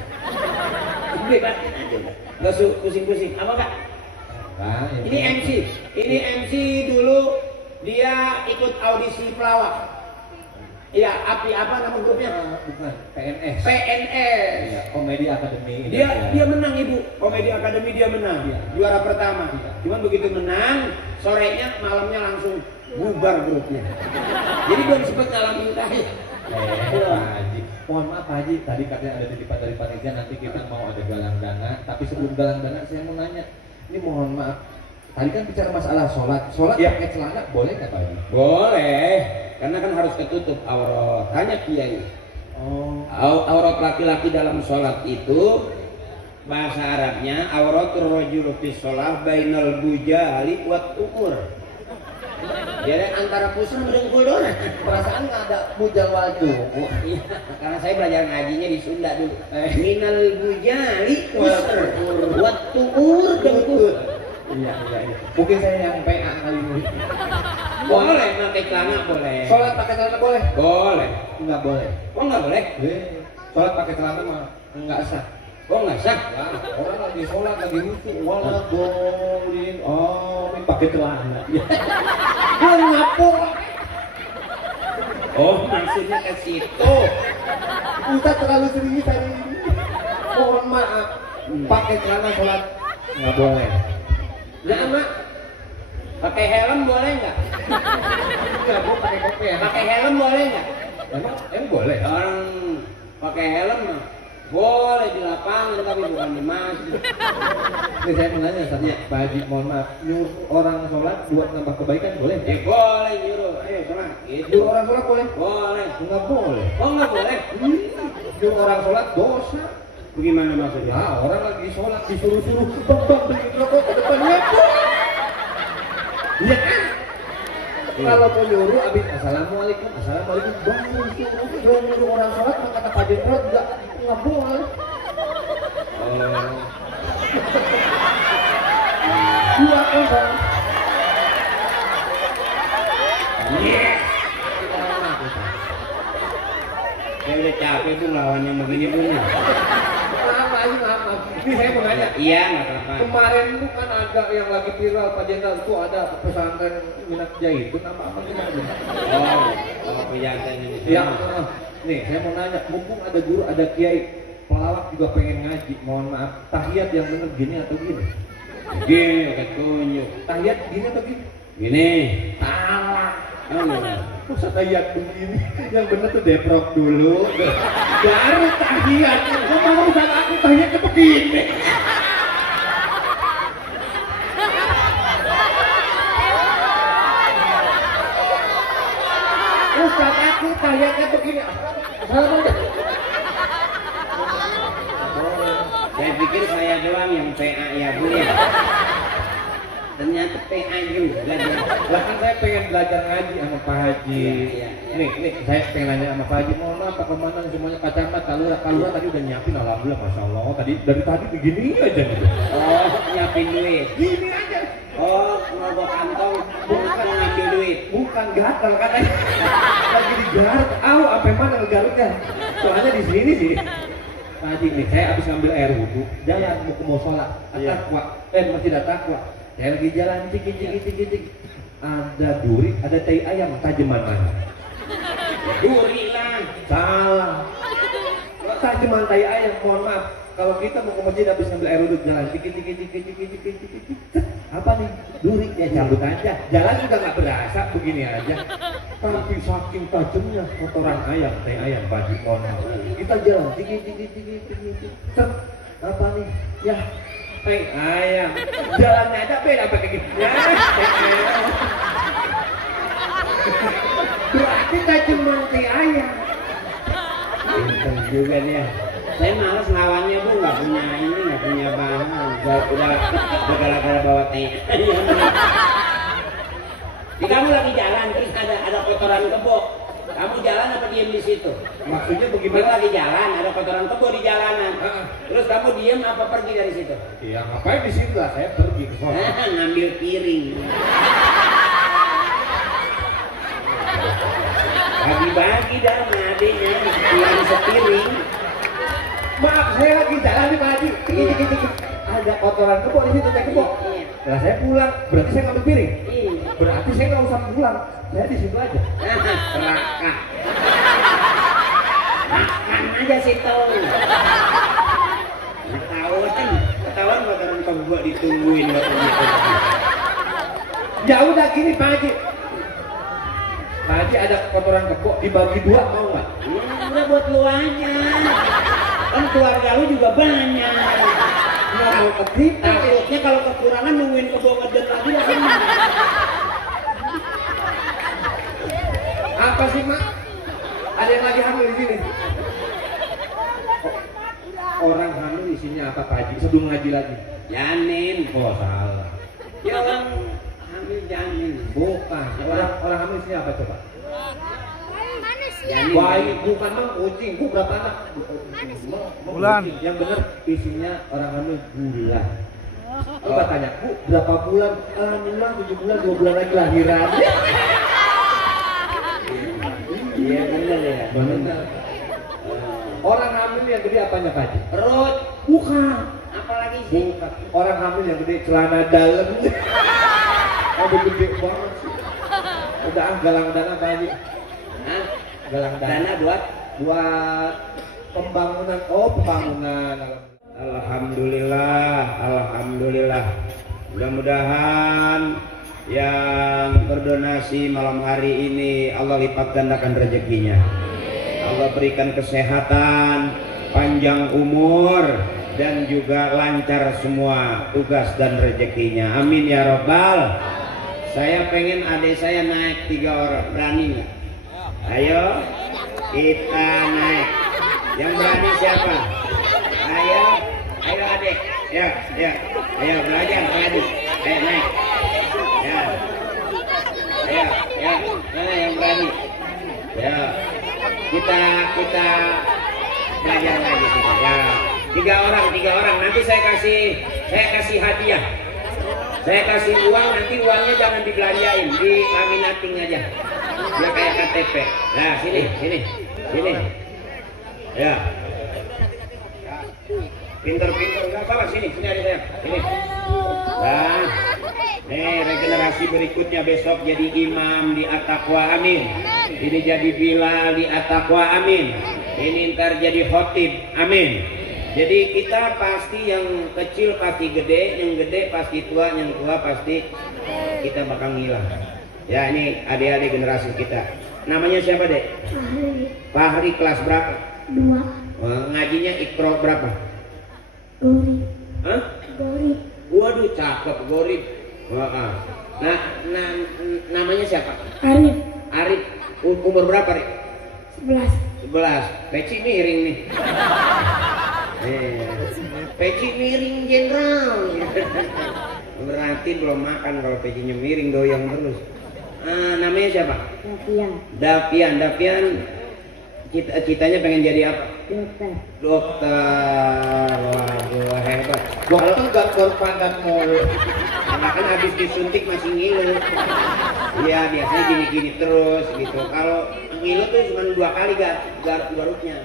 Bebatin aja udah. Nggak pusing-pusing. Apa Kak? Ini MC dulu dia ikut audisi pelawak. Iya, apa nama grupnya? Bukan, PNS. PNS. Ya, Komedi Akademi. Dia menang Ibu. Komedi Akademi dia menang. Ya. Juara pertama. Ya. Cuman begitu menang, sorenya malamnya langsung bubar grupnya. Jadi belum sempat ngalamin tadi. Pak Haji, mohon maaf Pak Haji, tadi katanya ada titipan dari panitia, nanti kita mau ada galang dana. Tapi sebelum galang dana saya mau nanya, ini mohon maaf, tadi kan bicara masalah sholat Ya. pakai celana boleh nggak Pak Haji? Boleh, karena kan harus ketutup aurat. Tanya Kiai. Oh, Aurat laki-laki dalam sholat itu bahasa Arabnya auratul rajul fi sholat bainal bujali wat umur. Jadi antara pusar merengkul doang. perasaan nggak ada bujal wajah. Iya, karena saya belajar ngajinya di Sunda dulu. Minal bujali pusar wat umur dengkul. Iya. Mungkin saya yang PA kali ini. Boleh pakai celana boleh. Sholat pakai celana boleh? Boleh. Nggak boleh. Oh nggak boleh? Sholat pakai celana mah nggak sah. Oh nggak sah. Wah, orang lagi sholat lagi lucu, wala golin, oh ini pakai celana. Gue ngapung. Oh maksudnya ke situ. Ustaz terlalu serius hari ini. Mohon maaf, pakai celana sholat nggak boleh. Jangan mak. Pakai helm boleh nggak? Nggak boleh pakai kopi ya. Pakai helm boleh nggak? Emang boleh? Orang pakai helm mah boleh di lapangan tapi bukan di masjid. Ini saya mau nanya sama Pak Haji, mohon maaf, nyuruh orang sholat buat nambah kebaikan boleh? Ya boleh nyuruh, ayo sholat. Gitu. Nyuruh orang sholat boleh? Boleh. Nggak boleh. Oh nggak boleh? Nyuruh orang sholat dosa. Bagaimana maksudnya? Nah, orang lagi sholat disuruh-suruh bang beli rokok ke depannya. Iya kan? Kalau mau nyuruh abis assalamualaikum baru nyuruh orang sholat maka kata Pak Jenderal nggak boleh. Dua orang. Yes. Saya udah capek tuh lawan yang begini punya. Maaf. Ini saya mau nanya. Iya nggak apa-apa. Kemarin itu kan ada yang lagi viral Pak Jenderal itu ada pesantren minat Zaitun apa gimana? Oh penyantai ini. Ya, nih saya mau nanya, mumpung ada guru, ada kiai, pelawak juga pengen ngaji, mohon maaf, tahiyat yang bener gini atau gini? Gini pakai tunjuk. Tahiyat gini atau gini? Gini. Salah. Mana? Masa tahiyat begini? Yang bener tuh deprok dulu, baru tahiyat. Lu mau sama aku tahiyatnya begini? Ustaz aku tahiyatnya begini. Saya pikir saya doang yang PA ya Bu ya. Ternyata PA juga dia. Bahkan saya pengen belajar ngaji sama Pak Haji. Iya. Nih, saya pengen nanya sama Pak Haji, mohon maaf Pak Komandan semuanya kacamat, kalura tadi udah nyiapin, alhamdulillah, masya Allah. Tadi dari tadi begini aja gitu. Oh nyiapin duit. Gini aja. Oh mau bawa kantong bukan ngambil duit. Bukan gatal katanya. Lagi digaruk. Apa mana ngegaruknya? Soalnya di sini sih. Pak Haji nih, saya habis ngambil air wudhu, jalan mau sholat, At-Taqwa, masjid At-Taqwa. Saya lagi jalan cik. Ada duri, ada tai ayam, tajeman mana? Duri lah. Salah. Tajeman tai ayam, mohon maaf. Kalau kita mau ke masjid habis ngambil air wudhu, jalan cik. Apa nih? Duri, ya cabut aja. Jalan juga nggak berasa, begini aja. Tapi saking tajamnya kotoran ayam, tai ayam, baju, mohon maaf. Kita jalan cik. Apa nih? Ya. Ayam, jalannya aja beda pakai gitu. Ya, ayam. Berarti tak cuma ayam. Pintar juga dia. Saya malas lawannya Bu, nggak punya ini, nggak punya bahan. Udah gara-gara bawa teh. Kamu lagi jalan terus ada kotoran kebo. Kamu jalan apa diem di situ? Maksudnya Kita bagaimana? lagi jalan, ada kotoran kebo di jalanan. Terus kamu diem apa pergi dari situ? Iya, ngapain di sini lah? Saya pergi ke sana. Ngambil piring. Bagi-bagi dah sama adiknya, yang sepiring. Maaf, saya lagi jalan nih Pak Haji. Dikit. Ada kotoran kebo di situ, teh kebo. Nah, saya pulang, berarti saya ngambil piring. Berarti saya nggak usah pulang, saya di situ aja. Serakah. Makan aja sih tau. Ketahuan makanan kamu buat ditungguin waktu itu. Ya udah gini Pak Haji. Pak Haji ada kotoran kebo dibagi 2 mau nggak? Udah buat lu aja. Kan keluarga lu juga banyak. Nggak mau ketik. Takutnya kalau kekurangan nungguin kebo ngedet lagi lah kan. Apa sih Mak? Ada yang lagi hamil di sini? Orang hamil di sini apa Pak Haji? Sebelum ngaji lagi. Janin. Oh salah. Ya orang hamil janin. Bukan. Orang hamil di sini apa coba? Janin. Bayi bukan Mang kucing. Gua berapa anak? Bulan. Kucing. Yang benar isinya orang hamil bulan. Coba tanya, Bu, berapa bulan? Alhamdulillah 7 bulan, 2 bulan lagi lahiran. Iya benar ya. Benar. Orang hamil yang gede apanya Pak Haji? Perut. Bukan. Apalagi sih? Bukan. Orang hamil yang gede celana dalam. Aduh gede banget sih. Udah galang dana Pak Haji. Hah? Galang Dana buat pembangunan. Oh pembangunan. Alhamdulillah. Mudah-mudahan yang berdonasi malam hari ini Allah lipat gandakan rezekinya. Allah berikan kesehatan, panjang umur, dan juga lancar semua tugas dan rezekinya. Amin ya robbal. Saya pengen adik saya naik 3 orang, berani nggak? Ayo kita naik. Yang berani siapa? Ayo adik. Ya. Ayo belajar adik. Ayo naik. Ya. Mana yang berani? Ya. Kita belajar lagi kita. Ya. 3 orang. Nanti saya kasih hadiah. Saya kasih uang, nanti uangnya jangan dibelanjain, dilaminating aja. Dia kayak KTP. Nah, sini. Ya. Pinter-pinter enggak apa-apa, sini ada saya. Sini. Nah. Nih, regenerasi berikutnya besok jadi imam di At-Taqwa, amin. Ini jadi Bilal di At-Taqwa, amin. Ini ntar jadi khotib, amin. Jadi kita pasti yang kecil pasti gede, yang gede pasti tua, yang tua pasti kita bakal ngilang. Ya ini adik-adik generasi kita. Namanya siapa dek? Fahri kelas berapa? 2. Ngajinya Iqra berapa? Gorib. Hah? Gorib. Waduh cakep Gorib. Nah, namanya siapa? Arif. Umur berapa Rik? 11. Peci miring nih. Peci miring jenderal. Berarti belum makan kalau pecinya miring, doyang terus. Namanya siapa? Dapian. Cita-citanya pengen jadi apa? Dokter. Wah hebat. Dokter gak berpandang mulu. Karena kan habis disuntik masih ngilu. Iya biasanya gini-gini terus gitu. Kalau ngilu tuh cuma 2 kali garuknya.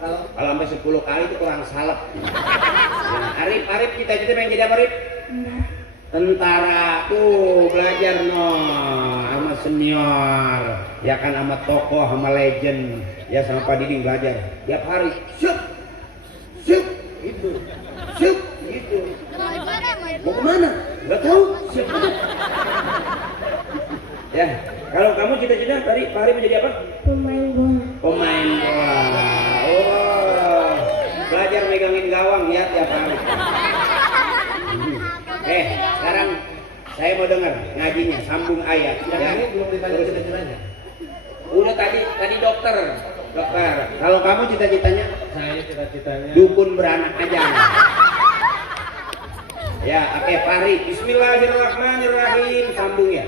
Kalau sampai 10 kali itu kurang salep. Ya, Arif cita-cita pengen jadi apa Arif? Tentara. Tuh belajar sama senior. Ya kan sama tokoh, sama legend. Ya sama Pak Diding belajar. Tiap hari. Syup. Gitu. Mau kemana? Gak tahu. Siapa? Ya, kalau kamu cita-cita tadi Pak Hari menjadi apa? Pemain bola. Oh, belajar megangin gawang ya tiap hari. Sekarang saya mau dengar ngajinya, sambung ayat. Yang ini belum ditanya cita-citanya. Udah tadi dokter. Kalau kamu cita-citanya? Saya cita-citanya Dukun beranak aja. Ya, oke Fahri. Bismillahirrahmanirrahim. Sambung ya.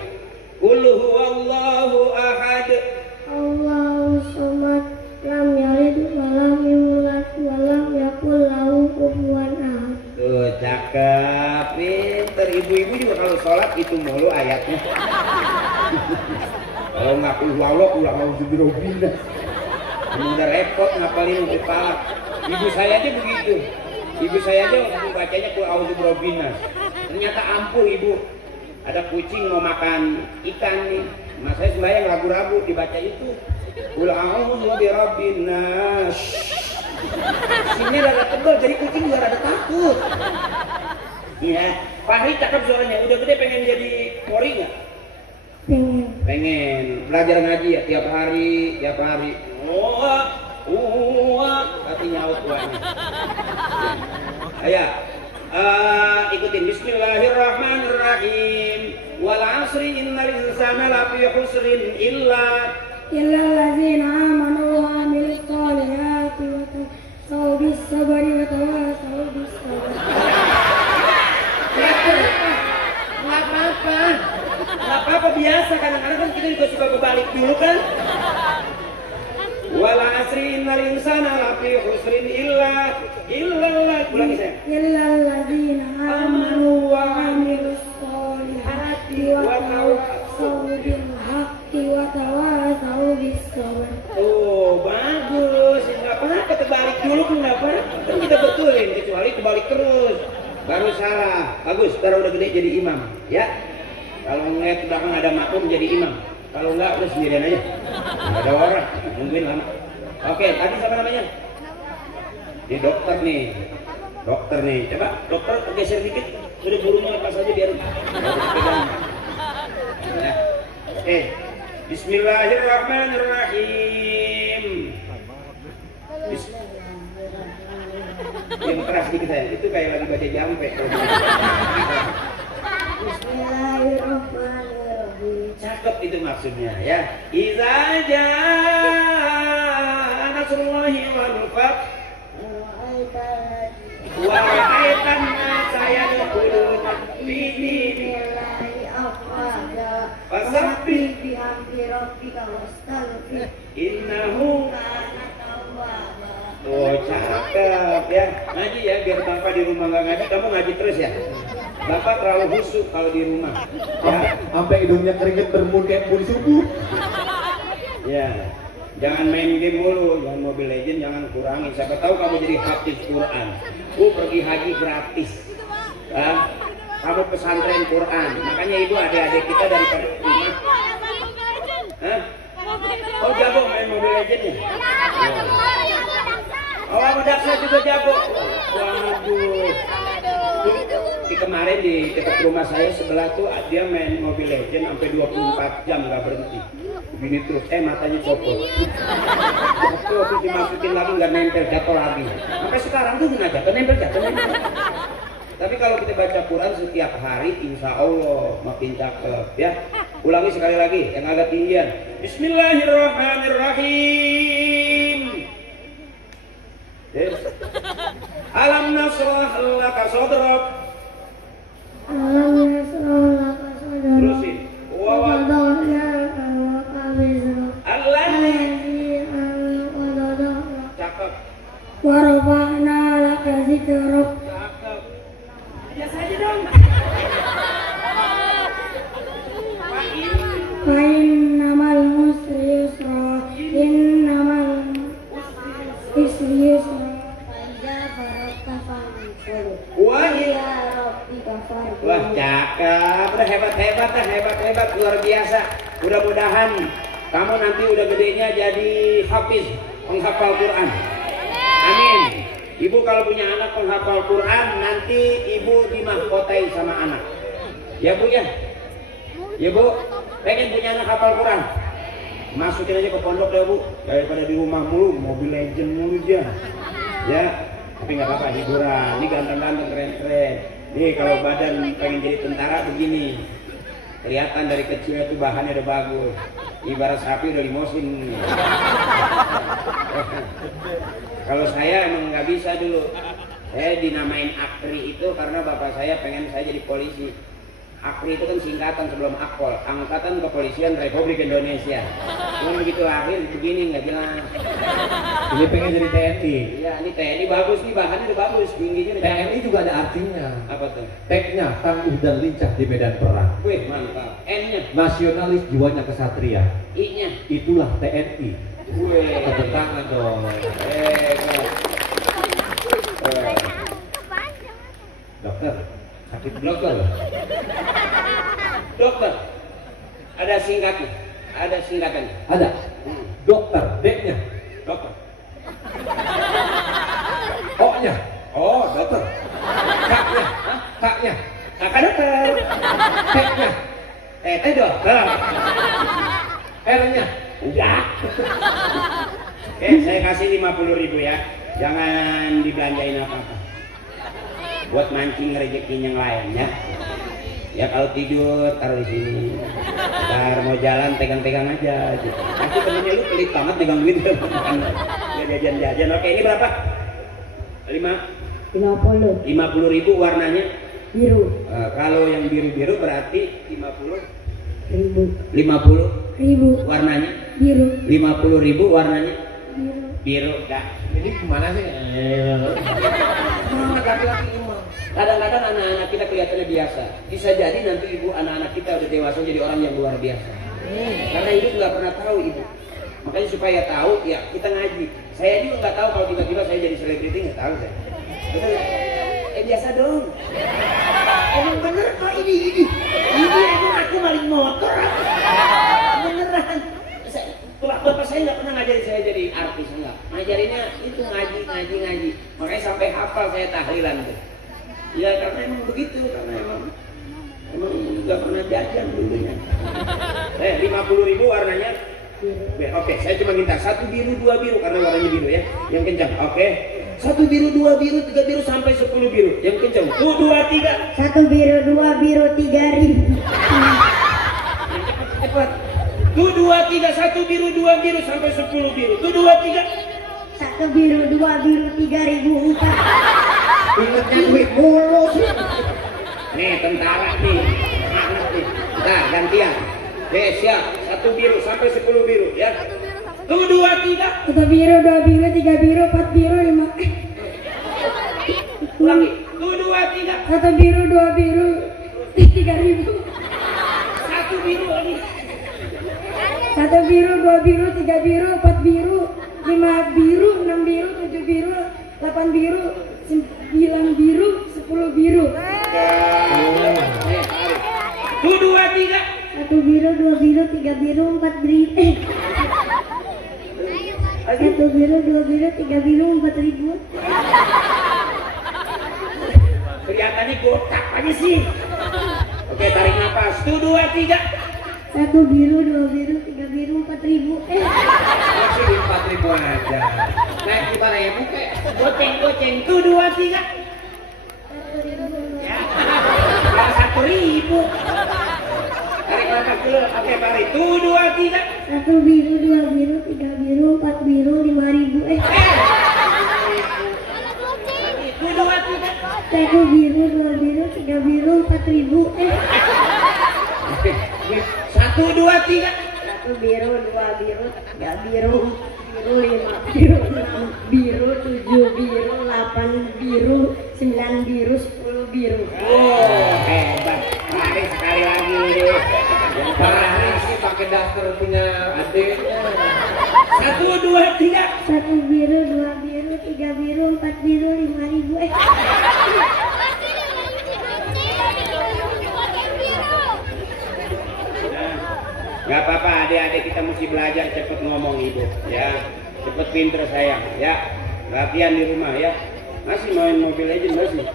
Qul huwallahu ahad. Allahu samad. Lam yalid wa lam yulad wa lam yakul lahu kufuwan ahad. Tuh, cakep. Pinter. Ibu-ibu juga kalau sholat itu mulu ayatnya. Kalau nggak Allah pulang auzubirobbina. Udah repot ngapalin kepala. Ibu saya aja begitu. Ibu saya aja waktu bacanya kul auzubirobbina. Ternyata ampuh ibu. Ada kucing mau makan ikan nih. Mas saya sembahyang ragu-ragu dibaca itu. Kul auzubirobbina. Sini rada tebal jadi kucing juga rada takut. Iya, Fahri cakep suaranya. Udah gede pengen jadi Polri nggak? Pengen belajar ngaji ya tiap hari. Tapi nyaut tuanya. Ayo, ikutin. Bismillahirrahmanirrahim. Wal 'asri innal insana lafi khusrin illa allazina amanu wa 'amilus solihati wa tawasaw bis sabri wa tawasaw bis sabr. Nggak apa-apa biasa, kadang-kadang kan kita juga suka kebalik dulu kan. Wal 'asri innal insana lafi khusrin illa ulangi saya. Allazina amanu wa 'amilus solihati wa tawasaw bil haqqi wa tawasaw bis sabr. Oh bagus, nggak apa-apa terbalik dulu nggak apa-apa. Kan kita betulin, kecuali kebalik terus baru salah. Bagus, sekarang udah gede jadi imam ya. Kalau ngeliat belakang ada makmum jadi imam. Kalau enggak udah sendirian aja. Nggak ada orang, nungguin lama. Oke, tadi siapa namanya? Ini dokter nih. Coba dokter geser dikit. Sudah burungnya lepas aja biar pegang. Ya. Oke. Bismillahirrahmanirrahim. Yang keras dikit saya. Itu kayak lagi baca jampe. Bismillahirrahmanirrahim. Cakep itu maksudnya ya. Iza jaa nasrullahi wal fath wa ra'aitan nasa yadkhuluna fi dinillahi afwaja fasabbih bihamdi rabbika wastaghfir innahu kana tawwaba. Oh cakep ya. Ngaji ya biar Bapak di rumah nggak ngaji, kamu ngaji terus ya. Bapak terlalu khusyuk kalau di rumah. Ya. Sampai hidungnya keringet berembun kayak embun subuh. Ya. Jangan main game mulu, jangan Mobile Legend, jangan kurangi. Siapa tahu kamu jadi hafiz Quran. Pergi haji gratis. Kamu pesantren Quran. Makanya ibu adik-adik kita dari rumah. Oh jago main Mobile Legend ya? Oh Daksa juga jago. Waduh. Di kemarin di dekat rumah saya sebelah tuh dia main Mobile Legend sampai 24 jam nggak berhenti. Begini terus, matanya copot. Terus dimasukin lagi nggak nempel, jatuh lagi. Sampai sekarang tuh nggak jatuh nempel. Tapi kalau kita baca Quran setiap hari, insya Allah makin cakep ya. Ulangi sekali lagi yang agak tinggian. Bismillahirrahmanirrahim. Alam nasrah laka sadrak. Alam nasrah laka sadrak. Terusin. Wa wada'na anka wizrak. Allazi wada'na. cakep. Wa rafa'na laka zikrak. Cakep. Ya saja dong. Fa innamal usri yusra. Innamal usri yusra. Wah cakep, udah hebat luar biasa. Mudah-mudahan kamu nanti udah gedenya jadi hafiz, penghafal Quran. Amin. Ibu kalau punya anak penghafal Quran, nanti ibu dimahkotai sama anak. Ya bu ya. Ya bu, pengen punya anak hafal Quran. Masukin aja ke pondok ya bu, daripada di rumah mulu, Mobile Legend mulu aja. Ya. Tapi nggak apa-apa, hiburan. Ini ganteng-ganteng, keren-keren. Nih kalau badan pengen jadi tentara begini, kelihatan dari kecilnya tuh bahannya udah bagus. Ibarat sapi udah limosin. Kalau saya emang nggak bisa dulu. Saya dinamain Akri itu karena bapak saya pengen saya jadi polisi. Akri itu kan singkatan sebelum Akpol, Angkatan Kepolisian Republik Indonesia. Cuma begitu lahir begini nggak jelas. Ini pengen jadi TNI. Iya, ini TNI bagus nih, bahannya udah bagus, tingginya udah. TNI juga ada artinya. Apa tuh? Teknya tangguh dan lincah di medan perang. Wih, mantap. N-nya, Nasionalis jiwanya kesatria. I-nya. Itulah TNI. Wih, Tepuk tangan dong. Dokter, sakit dokter. Dokter. Ada singkatnya. Ada singkatannya. Ada. Dokter, D-nya. Dokter. O-nya. Oh, dokter. K-nya. K-nya. Kakak dokter. T-nya. Tete dokter. R-nya. Udah. Oke, saya kasih 50.000 ya. Jangan dibelanjain apa-apa. Buat mancing rezeki yang lain ya. Ya kalau tidur taruh di sini. Ntar mau jalan pegang-pegang aja. Gitu. Nanti temennya lu pelit banget pegang duit. Ya jajan-jajan. Oke, ini berapa? 50 50.000 warnanya. biru Kalau yang biru-biru berarti 1000 50 warnanya. biru 50.000 warnanya biru biru. Dah. Ini gimana sih? Laki-laki imam. Kadang-kadang anak-anak kita kelihatannya biasa. Bisa jadi nanti ibu anak-anak kita udah dewasa jadi orang yang luar biasa. Karena ibu nggak pernah tahu ibu. Makanya supaya tahu ya kita ngaji. Saya juga nggak tahu kalau tiba-tiba saya jadi selebriti, nggak tahu saya. Betul ya? Biasa dong. Emang bener kok ini emang aku maling motor. Beneran. Bapak saya nggak pernah ngajarin saya jadi artis, enggak. Ngajarinnya itu ngaji. Makanya sampai hafal saya tahlilan tuh. Ya karena emang begitu, karena emang nggak pernah jajan dulunya. 50.000 warnanya. Oke, saya cuma minta 1 biru 2 biru karena warnanya biru ya, yang kencang. Oke, 1 biru 2 biru 3 biru sampai 10 biru, yang kencang. 2 3. 1 biru 2 biru 3000 Cepat. 2 3 1 biru 2 biru sampai 10 biru. 2 3. 1 biru 2 biru 3004 Ingatnya duit mulu sih. Nih tentara nih, anak nih. Nah gantian. Siap. 1 biru sampai 10 biru ya. 2 3. 1 biru 2 biru 3 biru 4 biru 5 Ulangi. 2 3. 1 biru 2 biru 3000 1 biru lagi. 1 biru 2 biru 3 biru 4 biru 5 biru 6 biru 7 biru 8 biru 9 biru 10 biru 2 3. 1 biru 2 biru 3 biru 4 biru 1 biru 2 biru 3 biru 4000 Kelihatannya gotak aja sih. Oke, tarik nafas. 2 3. 1 biru 2 biru 3 biru 4000 Masih di 4.000 aja. Naik di mana ya buke? Goceng. 2 3. Ya. 1.000. Tarik nafas dulu. Oke, tarik. 2 3. 1 biru 2 biru 3 biru 4 biru 5000 2 3. 1 biru 2 biru 3 biru 4000 1 2 3. 1 biru 2 biru 3 biru 5 biru 6 biru 7 biru 8 biru 9 biru 10 biru Hebat. Tarik sekali lagi. Yang parahnya sih pakai daster punya adeknya. 1 2 3. 1 biru 2 biru 3 biru 4 biru 5000 Gak apa-apa, adik-adik kita mesti belajar cepet ngomong ibu, ya, cepet pinter sayang, ya, latihan di rumah ya. Masih main Mobile Legends masih?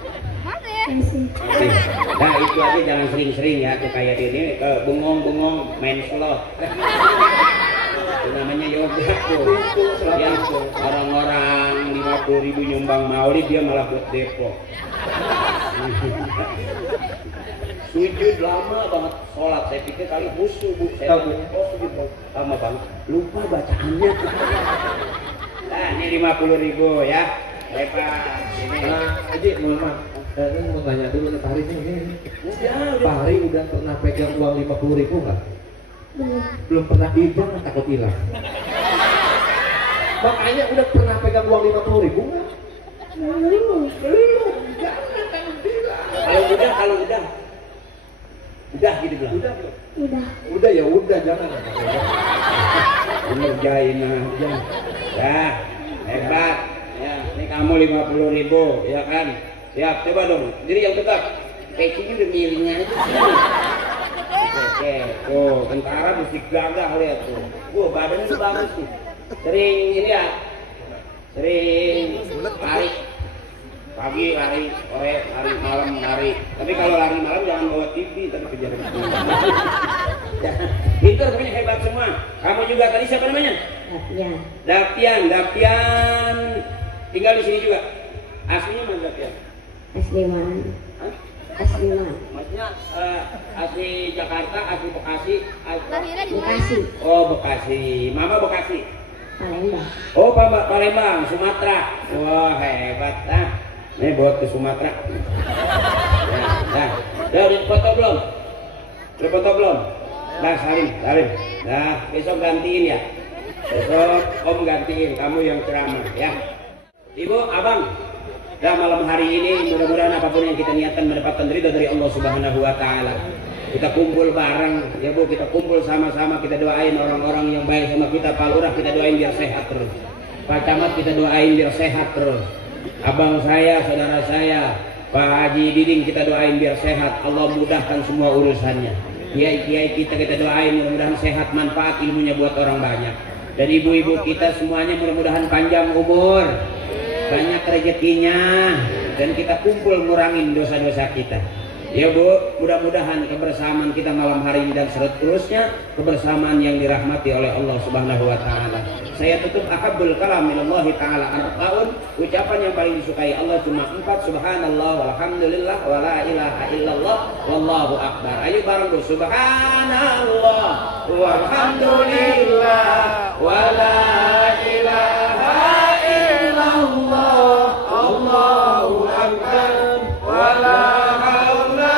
masih Masih. Nah itu aja jangan sering-sering ya, tuh kayak ini bengong-bengong main slot. Itu namanya yoga tuh. Ya, orang-orang 50.000 nyumbang maulid dia malah buat depok. Sujud lama banget sholat, saya pikir kali khusyuk bu, saya sujud lama banget, lupa bacaannya. Nah ini 50.000 ya, lepas ini. Haji, mohon maaf. Saya mau tanya dulu ke Fahri ini. Udah. Fahri udah pernah pegang uang 50.000 nggak? belum Belum pernah hilang, takut hilang. Makanya udah pernah pegang uang 50.000 nggak? Belum. Jangan kan bilang. Kalau udah gitu bilang. Udah. Ya udah jangan. Ngerjain aja. Ya, hebat. Ya, ini kamu 50.000, ya kan? Siap, coba dong. Jadi yang tegak. Pecinya udah miring aja. Oke, tuh tentara mesti gagah lihat tuh. Badannya tuh bagus tuh. Sering ini ya. Sering lari. Pagi lari, sore lari, malam lari. Tapi kalau lari malam jangan bawa TV, tapi kejar itu. Pintar punya hebat semua. Kamu juga tadi siapa namanya? Dapian. Tinggal di sini juga. Aslinya mana Dapian? Asli mana? Maksudnya asli Jakarta, asli Bekasi, Bekasi. Oh Bekasi, Mama Bekasi. Palembang. Oh Palembang, Sumatera. Wah hebat ah. Ini buat ke Sumatera. Udah foto belum? Udah foto belum? Nah salim. Nah besok gantiin ya. Besok Om gantiin, kamu yang ceramah ya. Ibu, abang. Dah malam hari ini mudah-mudahan apapun yang kita niatkan mendapatkan ridho dari Allah Subhanahu wa taala. Kita kumpul bareng, ya Bu, kita kumpul sama-sama, kita doain orang-orang yang baik sama kita. Pak Lurah kita doain biar sehat terus. Pak Camat kita doain biar sehat terus. Abang saya, saudara saya, Pak Haji Diding kita doain biar sehat. Allah mudahkan semua urusannya. Kiai-kiai kita doain mudah-mudahan sehat, manfaat ilmunya buat orang banyak. Dan ibu-ibu kita semuanya mudah-mudahan panjang umur, banyak rezekinya, dan kita kumpul ngurangin dosa-dosa kita. Ya Bu, mudah-mudahan kebersamaan kita malam hari ini dan seterusnya kebersamaan yang dirahmati oleh Allah Subhanahu wa taala. Saya tutup ahabbul kalam minallahi taala arba'un, ucapan yang paling disukai Allah cuma 4, subhanallah walhamdulillah wala ilaha illallah wallahu akbar. Ayo bareng Bu, subhanallah walhamdulillah wala ilaha illallah Allahu akbar wala haula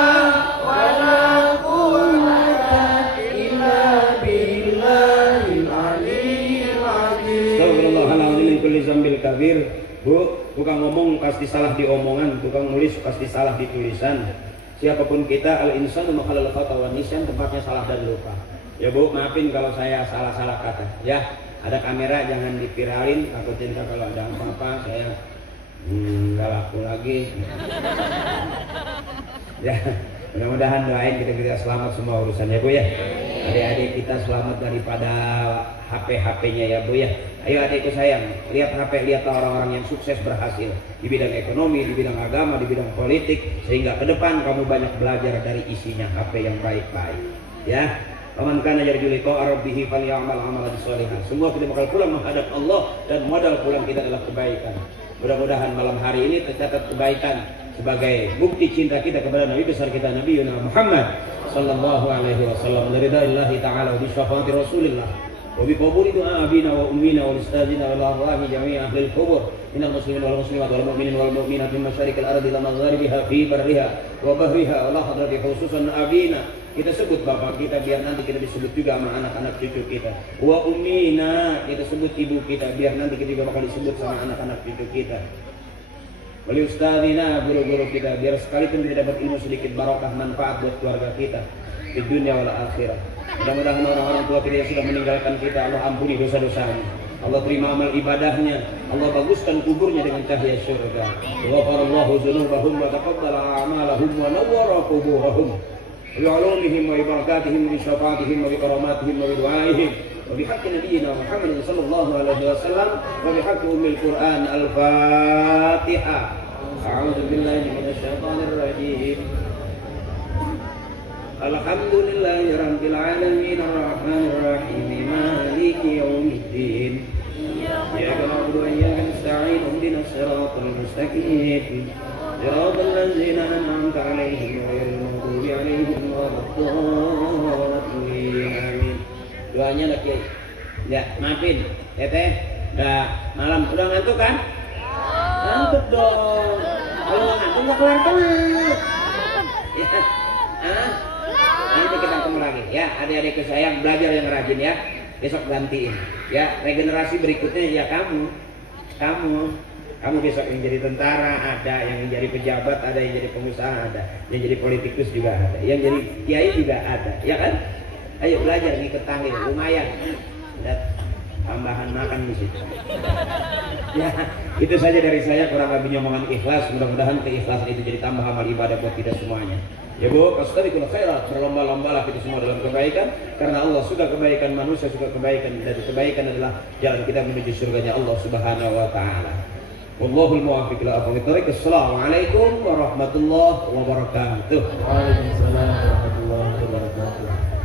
wala quwwata illa billahil aliyyil azim. Astagfirullahaladzim min kulli dzambil kabir. Bu, tukang ngomong pasti salah di omongan, tukang nulis pasti salah di tulisan. Siapapun kita, al-insanu makhlukul khata wa nisyan, tempatnya salah dan lupa. Ya Bu, maafin kalau saya salah-salah kata. Ya, ada kamera jangan dipiralin, takutin kalau ada apa-apa saya nggak laku lagi. Ya, mudah-mudahan doain kita selamat semua urusannya Bu ya. Adik-adik kita selamat daripada HP-nya ya Bu ya. Ayo adikku sayang, lihat HP, lihat orang-orang yang sukses berhasil di bidang ekonomi, di bidang agama, di bidang politik, sehingga ke depan kamu banyak belajar dari isinya HP yang baik-baik. Ya, faman kana yarju liqa'a rabbih falyamal 'amalan shalihan. Semua kita bakal pulang menghadap Allah dan modal pulang kita adalah kebaikan. Mudah-mudahan malam hari ini tercatat kebaikan sebagai bukti cinta kita kepada Nabi besar kita Nabi Muhammad sallallahu alaihi wasallam. Ridaillahi ta'ala wa bi syafaati Rasulillah wa bi qabuli du'a abina wa ummina wa ustadzina wa lahi jami'a ahlil qubur minal muslimin wal muslimat wal mu'minin wal mu'minat min masyariqil ardi ila magharibiha fi barriha wa bahriha wa la hadrati khususan abina. Kita sebut bapak kita biar nanti kita disebut juga sama anak-anak cucu kita. Wa ummina, kita sebut ibu kita biar nanti kita juga bakal disebut sama anak-anak cucu kita. Wali ustadzina, guru-guru kita biar sekalipun tidak dapat ilmu sedikit barokah manfaat buat keluarga kita di dunia wal akhirah. Mudah-mudahan orang-orang tua kita yang sudah meninggalkan kita Allah ampuni dosa-dosanya, Allah terima amal ibadahnya, Allah baguskan kuburnya dengan cahaya surga. Ghafarallahu dzunubahum wa taqabbala a'malahum wa nawwara quburahum bi 'ulumihim wa barakatihim wa syafaatihim wa karamatihim wa du'aihim wa bihaqqi nabiyyina Muhammad sallallahu alaihi wasallam wa bihaqqi ummil Qur'an. Al-Fatihah. A'udzu billahi minasy syaithanir rajim. Alhamdulillahi rabbil alamin arrahmanir rahim maliki yaumiddin iyyaka na'budu wa iyyaka nasta'in ihdinas siratal mustaqim siratal ladzina an'amta 'alaihim ghairil maghdubi 'alaihim waladdallin amin. Doanya lagi ya, maafin teteh udah malam, udah ngantuk kan? Ngantuk dong, kalau ngantuk nggak kelar-kelar ya. Nanti kita ketemu lagi ya, adik-adikku sayang, belajar yang rajin ya, besok gantiin. Ya, regenerasi berikutnya ya kamu besok yang jadi tentara ada, yang jadi pejabat ada, yang jadi pengusaha ada, yang jadi politikus juga ada, yang jadi kiai juga ada, ya kan? Ayo belajar ngikut tahlil, lumayan. Dan tambahan makan di situ. Ya, itu saja dari saya, kurang lebihnya omongan ikhlas. Mudah-mudahan keikhlasan itu jadi tambah amal ibadah buat kita semuanya. Ya Bu, fastabiqul khairat, berlomba-lombalah kita semua dalam kebaikan, karena Allah suka kebaikan, manusia suka kebaikan, dan kebaikan adalah jalan kita menuju surganya Allah Subhanahu wa taala. Wallahul muwaffiq ila aqwamit thoriq. Assalamualaikum warahmatullahi wabarakatuh. Waalaikumsalam warahmatullahi wabarakatuh.